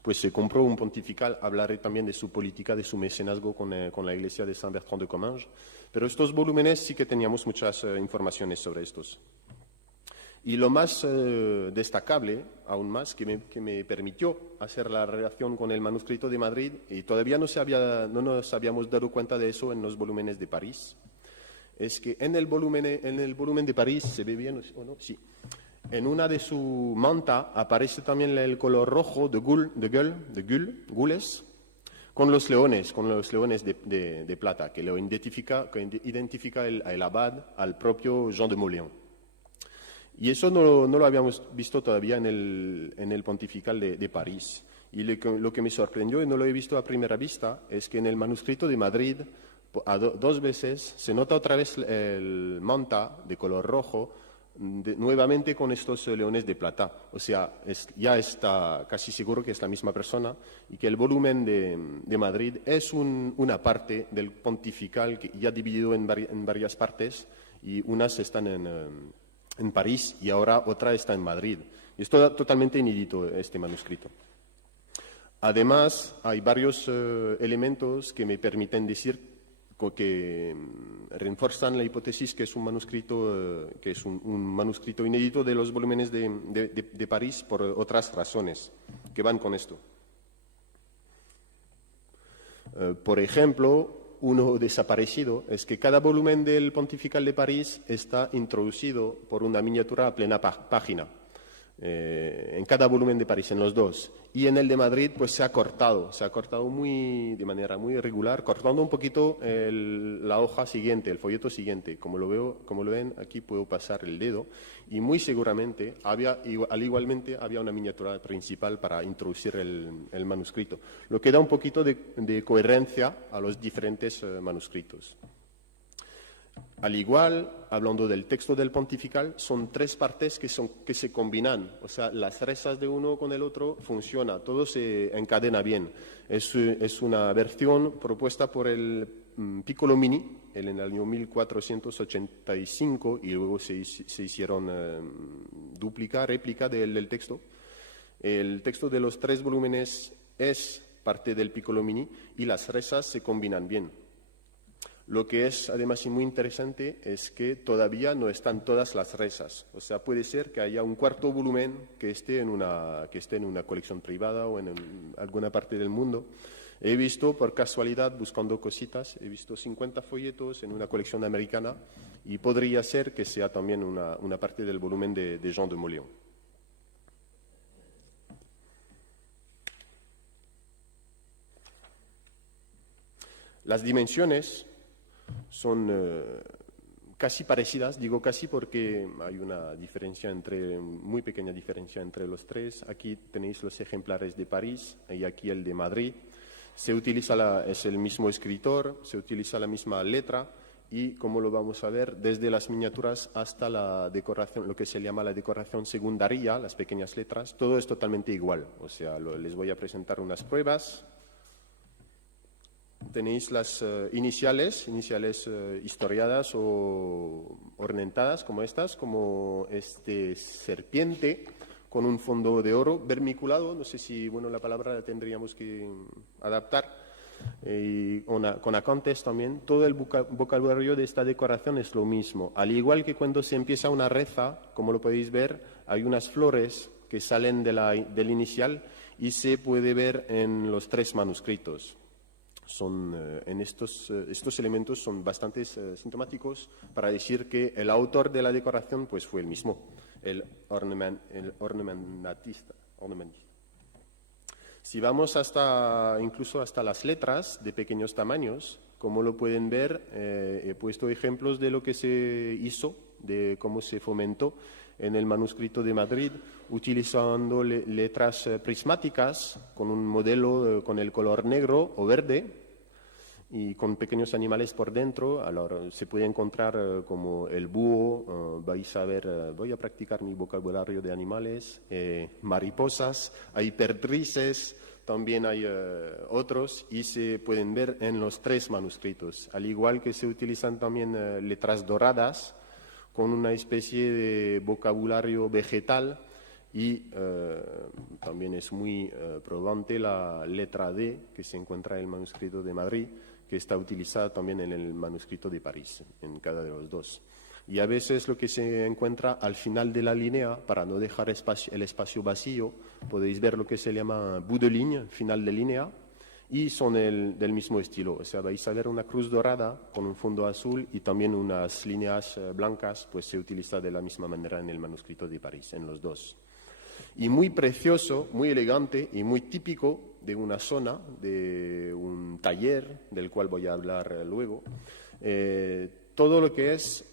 pues se compró un pontifical. Hablaré también de su política, de su mecenazgo con la iglesia de Saint-Bertrand de Comminges. Pero estos volúmenes sí que teníamos muchas informaciones sobre estos. Y lo más destacable, aún más, que me permitió hacer la relación con el manuscrito de Madrid, y todavía no nos habíamos dado cuenta de eso en los volúmenes de París, es que en el volumen de París, ¿se ve bien o no? Sí. En una de su manta aparece también el color rojo de gules, con los leones de plata, que identifica el abad al propio Jean de Mauleon. Y eso no lo habíamos visto todavía en el pontifical de París. Y lo que me sorprendió, y no lo he visto a primera vista, es que en el manuscrito de Madrid, dos veces, se nota otra vez el manta de color rojo, nuevamente con estos leones de plata. O sea, ya está casi seguro que es la misma persona y que el volumen de Madrid es una parte del pontifical que ya dividido en varias partes, y unas están en París y ahora otra está en Madrid. Y es totalmente inédito este manuscrito. Además, hay varios elementos que me permiten decir que refuerzan la hipótesis que es un manuscrito inédito de los volúmenes de París por otras razones que van con esto. Por ejemplo, uno desaparecido es que cada volumen del Pontifical de París está introducido por una miniatura a plena página. En cada volumen de París, en los dos. Y en el de Madrid, pues se ha cortado de manera muy irregular, cortando un poquito la hoja siguiente, el folleto siguiente. Como lo ven, aquí puedo pasar el dedo, y muy seguramente igualmente había una miniatura principal para introducir el manuscrito, lo que da un poquito de coherencia a los diferentes manuscritos. Al igual, hablando del texto del pontifical, son tres partes que se combinan. O sea, las rezas de uno con el otro funciona, todo se encadena bien. Es una versión propuesta por el Piccolomini en el año 1485, y luego se hicieron réplica del texto. El texto de los tres volúmenes es parte del Piccolomini y las rezas se combinan bien. Lo que es además muy interesante es que todavía no están todas las rezas. O sea, puede ser que haya un cuarto volumen que esté en una colección privada o en alguna parte del mundo. He visto, por casualidad, buscando cositas, he visto 50 folletos en una colección americana, y podría ser que sea también una parte del volumen de Jean de Mauleon. Las dimensiones son casi parecidas, digo casi porque hay una diferencia muy pequeña diferencia entre los tres. Aquí tenéis los ejemplares de París y aquí el de Madrid. Es el mismo escritor, se utiliza la misma letra, y como lo vamos a ver, desde las miniaturas hasta la decoración, lo que se llama la decoración secundaria, las pequeñas letras, todo es totalmente igual. O sea, les voy a presentar unas pruebas. Tenéis las iniciales historiadas o ornamentadas como estas, como este serpiente con un fondo de oro vermiculado. No sé si, la palabra la tendríamos que adaptar. Y con acantes también. Todo el vocabulario de esta decoración es lo mismo. Al igual que cuando se empieza una reza, como lo podéis ver, hay unas flores que salen del inicial y se puede ver en los tres manuscritos. Estos elementos son bastante sintomáticos para decir que el autor de la decoración pues fue el mismo, el ornamentista. Si vamos incluso hasta las letras de pequeños tamaños, como lo pueden ver, he puesto ejemplos de lo que se hizo, de cómo se fomentó en el manuscrito de Madrid, utilizando letras prismáticas con un modelo con el color negro o verde, y con pequeños animales por dentro. Se puede encontrar como el búho, vais a ver, voy a practicar mi vocabulario de animales, mariposas, hay perdices, también hay otros, y se pueden ver en los 3 manuscritos, al igual que se utilizan también letras doradas con una especie de vocabulario vegetal, y también es muy probante la letra D que se encuentra en el manuscrito de Madrid, que está utilizada también en el manuscrito de París, en cada de los 2. Y a veces lo que se encuentra al final de la línea, para no dejar el espacio vacío, podéis ver lo que se llama bout de ligne, final de línea, y son del mismo estilo. O sea, vais a ver una cruz dorada con un fondo azul y también unas líneas blancas, pues se utiliza de la misma manera en el manuscrito de París, en los 2. Y muy precioso, muy elegante y muy típico de una zona, de un taller, del cual voy a hablar luego. Todo lo que es,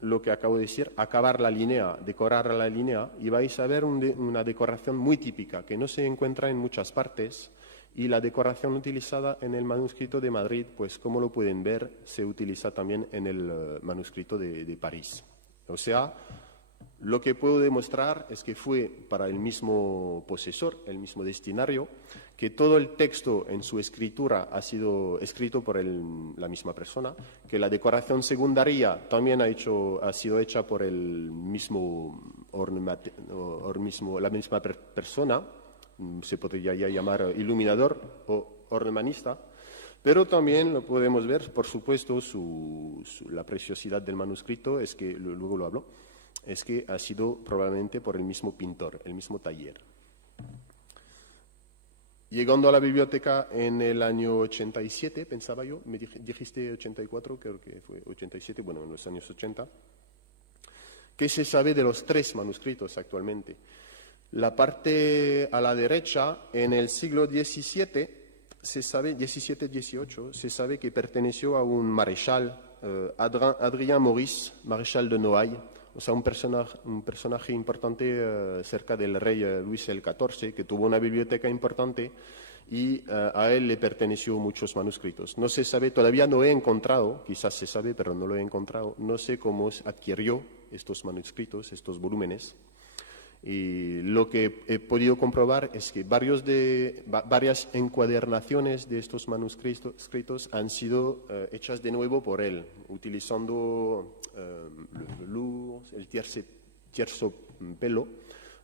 lo que acabo de decir, acabar la línea, decorar la línea, y vais a ver una decoración muy típica, que no se encuentra en muchas partes, y la decoración utilizada en el manuscrito de Madrid, pues como lo pueden ver, se utiliza también en el manuscrito de París. O sea, lo que puedo demostrar es que fue para el mismo posesor, el mismo destinario, que todo el texto en su escritura ha sido escrito por la misma persona, que la decoración secundaria también ha sido hecha por el mismo, la misma persona, se podría ya llamar iluminador o ornamanista, pero también lo podemos ver, por supuesto, la preciosidad del manuscrito, es que luego lo hablo, es que ha sido probablemente por el mismo pintor, el mismo taller. Llegando a la biblioteca en el año 87, pensaba yo, me dijiste 84, creo que fue 87, bueno, en los años 80, ¿qué se sabe de los 3 manuscritos actualmente? La parte a la derecha, en el siglo XVII, se sabe, 17-18, se sabe que perteneció a un marechal, Adrien Maurice, marechal de Noailles, o sea, un personaje importante cerca del rey Luis XIV, que tuvo una biblioteca importante, y a él le perteneció muchos manuscritos. No se sabe, todavía no he encontrado, quizás se sabe, pero no lo he encontrado, no sé cómo adquirió estos manuscritos, estos volúmenes. Y lo que he podido comprobar es que varias encuadernaciones de estos manuscritos han sido hechas de nuevo por él, utilizando el terciopelo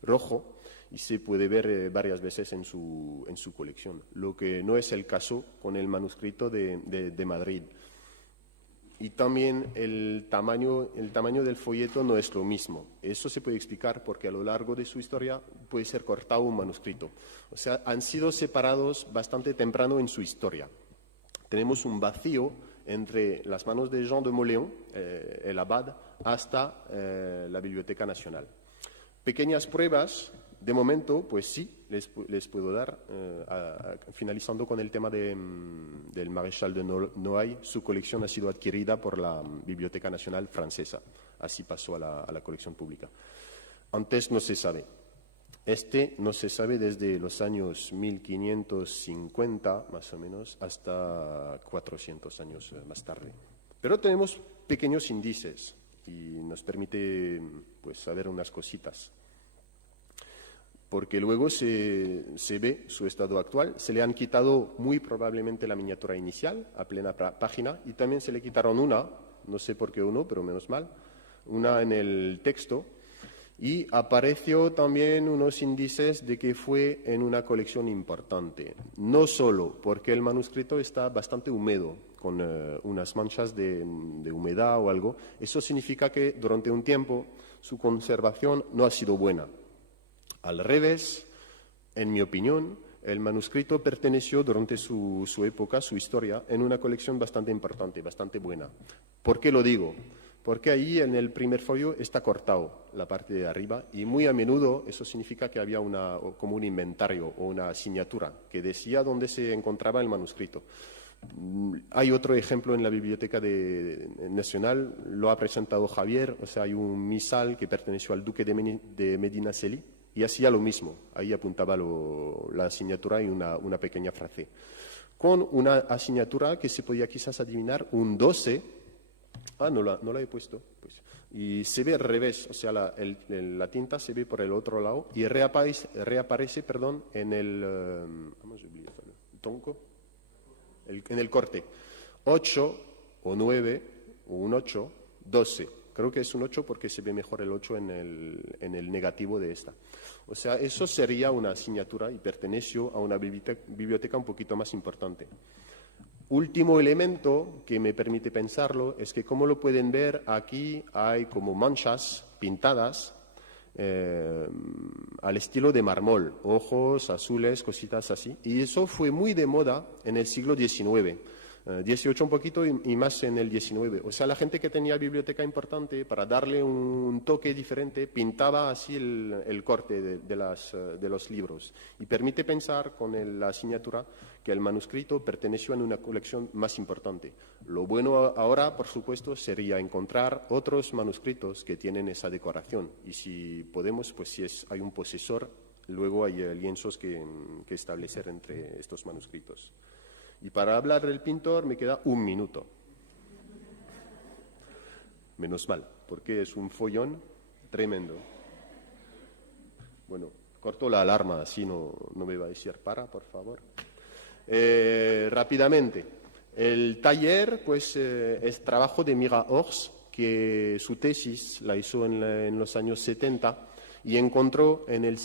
rojo, y se puede ver varias veces en su colección, lo que no es el caso con el manuscrito de Madrid. Y también el tamaño del folleto no es lo mismo. Eso se puede explicar porque a lo largo de su historia puede ser cortado un manuscrito. O sea, han sido separados bastante temprano en su historia. Tenemos un vacío entre las manos de Jean de Mauléon, el abad, hasta la Biblioteca Nacional. Pequeñas pruebas, de momento, pues sí, les puedo dar, finalizando con el tema del Maréchal de Noailles. Su colección ha sido adquirida por la Biblioteca Nacional francesa, así pasó a la colección pública. Antes no se sabe. No se sabe desde los años 1550, más o menos, hasta 400 años más tarde. Pero tenemos pequeños índices y nos permite pues, saber unas cositas. Porque luego se ve su estado actual. Se le han quitado muy probablemente la miniatura inicial, a plena página, y también se le quitaron una, no sé por qué uno, pero menos mal, una en el texto, y apareció también unos índices de que fue en una colección importante. No solo porque el manuscrito está bastante húmedo, con unas manchas de humedad o algo, eso significa que durante un tiempo su conservación no ha sido buena. Al revés, en mi opinión, el manuscrito perteneció durante su época, su historia, en una colección bastante importante, bastante buena. ¿Por qué lo digo? Porque ahí en el primer folio está cortado la parte de arriba y muy a menudo eso significa que había como un inventario o una asignatura que decía dónde se encontraba el manuscrito. Hay otro ejemplo en la Biblioteca Nacional, lo ha presentado Javier, o sea, hay un misal que perteneció al duque de Medinaceli, y hacía lo mismo, ahí apuntaba la asignatura y una pequeña frase. con una asignatura que se podía quizás adivinar un 12. No la he puesto. Pues. Y se ve al revés, o sea, la tinta se ve por el otro lado y reaparece en el tronco, en el corte. 8 o 9 o un 8, 12. Creo que es un 8 porque se ve mejor el 8 en el negativo de esta. O sea, eso sería una asignatura y perteneció a una biblioteca un poquito más importante. Último elemento que me permite pensarlo es que, como lo pueden ver, aquí hay como manchas pintadas al estilo de mármol, ojos azules, cositas así. Y eso fue muy de moda en el siglo XIX. 18 un poquito y más en el 19. O sea, la gente que tenía biblioteca importante, para darle un toque diferente, pintaba así el corte de los libros. Y permite pensar con la asignatura que el manuscrito perteneció a una colección más importante. Lo bueno ahora, por supuesto, sería encontrar otros manuscritos que tienen esa decoración. Y si podemos, pues si hay un posesor, luego hay lienzos que establecer entre estos manuscritos. Y para hablar del pintor me queda un minuto. Menos mal, porque es un follón tremendo. Bueno, corto la alarma, así no me va a decir para, por favor. Rápidamente. El taller, pues, es trabajo de Mira Hors, que su tesis la hizo en los años 70. Y encontró en el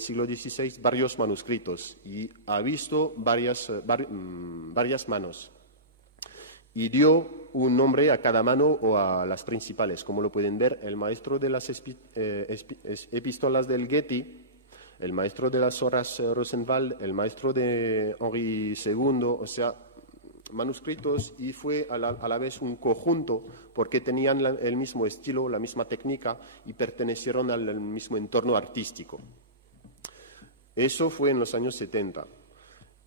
siglo XVI varios manuscritos y ha visto varias manos. Y dio un nombre a cada mano o a las principales. Como lo pueden ver, el maestro de las epístolas del Getty, el maestro de las Horas Rosenwald, el maestro de Henri II, o sea, manuscritos, y fue a la vez un conjunto porque tenían el mismo estilo, la misma técnica y pertenecieron al mismo entorno artístico. Eso fue en los años 70.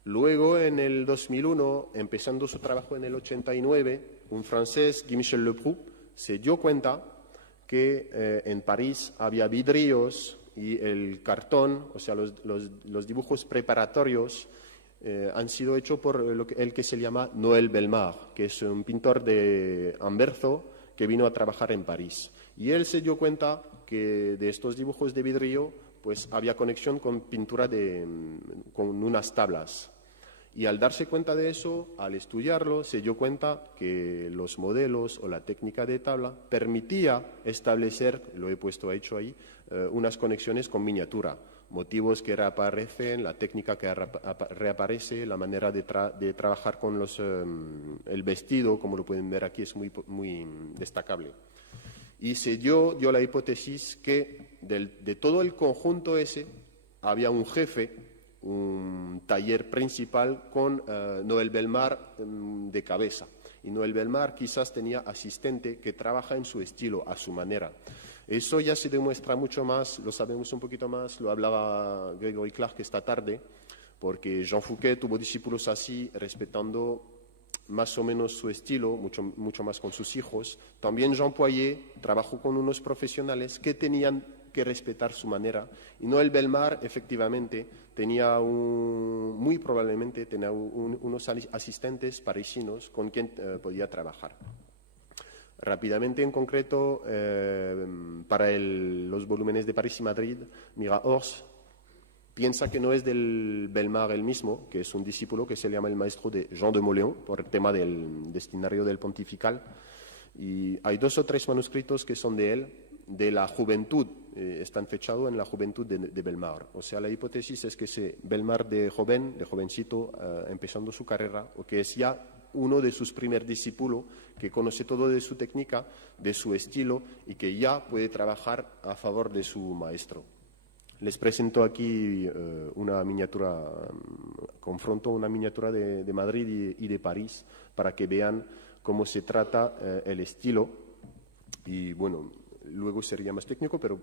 Luego, en el 2001, empezando su trabajo en el 89, un francés, Guy-Michel Leproux, se dio cuenta que en París había vidrios y el cartón, o sea, los dibujos preparatorios, han sido hechos por el que se llama Noël Bellemare, que es un pintor de Anverso que vino a trabajar en París. Y él se dio cuenta que de estos dibujos de vidrio pues había conexión con pintura con unas tablas. Y al darse cuenta de eso, al estudiarlo, se dio cuenta que los modelos o la técnica de tabla permitía establecer, lo he puesto hecho ahí, unas conexiones con miniatura. Motivos que reaparecen, la técnica que reaparece, la manera de trabajar con el vestido, como lo pueden ver aquí, es muy destacable. Y se dio la hipótesis que de todo el conjunto ese había un jefe, un taller principal con Noël Bellemare de cabeza. Y Noël Bellemare quizás tenía asistente que trabaja en su estilo, a su manera. Eso ya se demuestra mucho más, lo sabemos un poquito más, lo hablaba Gregory Clark esta tarde, porque Jean Fouquet tuvo discípulos así, respetando más o menos su estilo, mucho más con sus hijos. También Jean Poirier trabajó con unos profesionales que tenían que respetar su manera. Y Noël Bellemare, efectivamente, muy probablemente tenía unos asistentes parisinos con quien podía trabajar. Rápidamente, en concreto, para los volúmenes de París y Madrid, Mira Hors piensa que no es del Bellemare el mismo, que es un discípulo que se llama el maestro de Jean de Mauléon, por el tema del destinario del pontifical. Y hay 2 o 3 manuscritos que son de él, de la juventud, están fechados en la juventud de Bellemare. O sea, la hipótesis es que es Bellemare de jovencito, empezando su carrera, o que es ya uno de sus primeros discípulos, que conoce todo de su técnica, de su estilo, y que ya puede trabajar a favor de su maestro. Les presento aquí una miniatura, confronto una miniatura de Madrid y de París, para que vean cómo se trata el estilo. Y bueno, luego sería más técnico, pero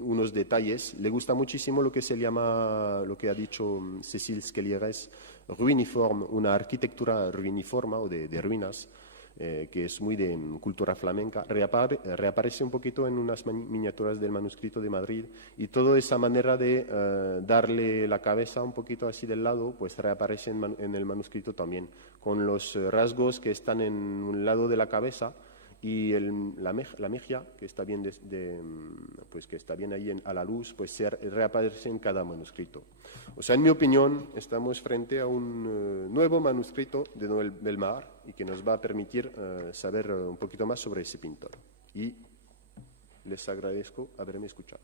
unos detalles. Le gusta muchísimo lo que se llama, lo que ha dicho Cécile Scalières, ruiniforme, una arquitectura ruiniforme o de ruinas. que es muy de cultura flamenca, reaparece un poquito en unas miniaturas del manuscrito de Madrid, y toda esa manera de darle la cabeza un poquito así del lado, pues reaparece en el manuscrito también, con los rasgos que están en un lado de la cabeza, y la mejilla, que está bien, pues que está bien ahí a la luz, pues se reaparece en cada manuscrito. O sea, en mi opinión, estamos frente a un nuevo manuscrito de Noël Bellemare, y que nos va a permitir saber un poquito más sobre ese pintor. Y les agradezco haberme escuchado.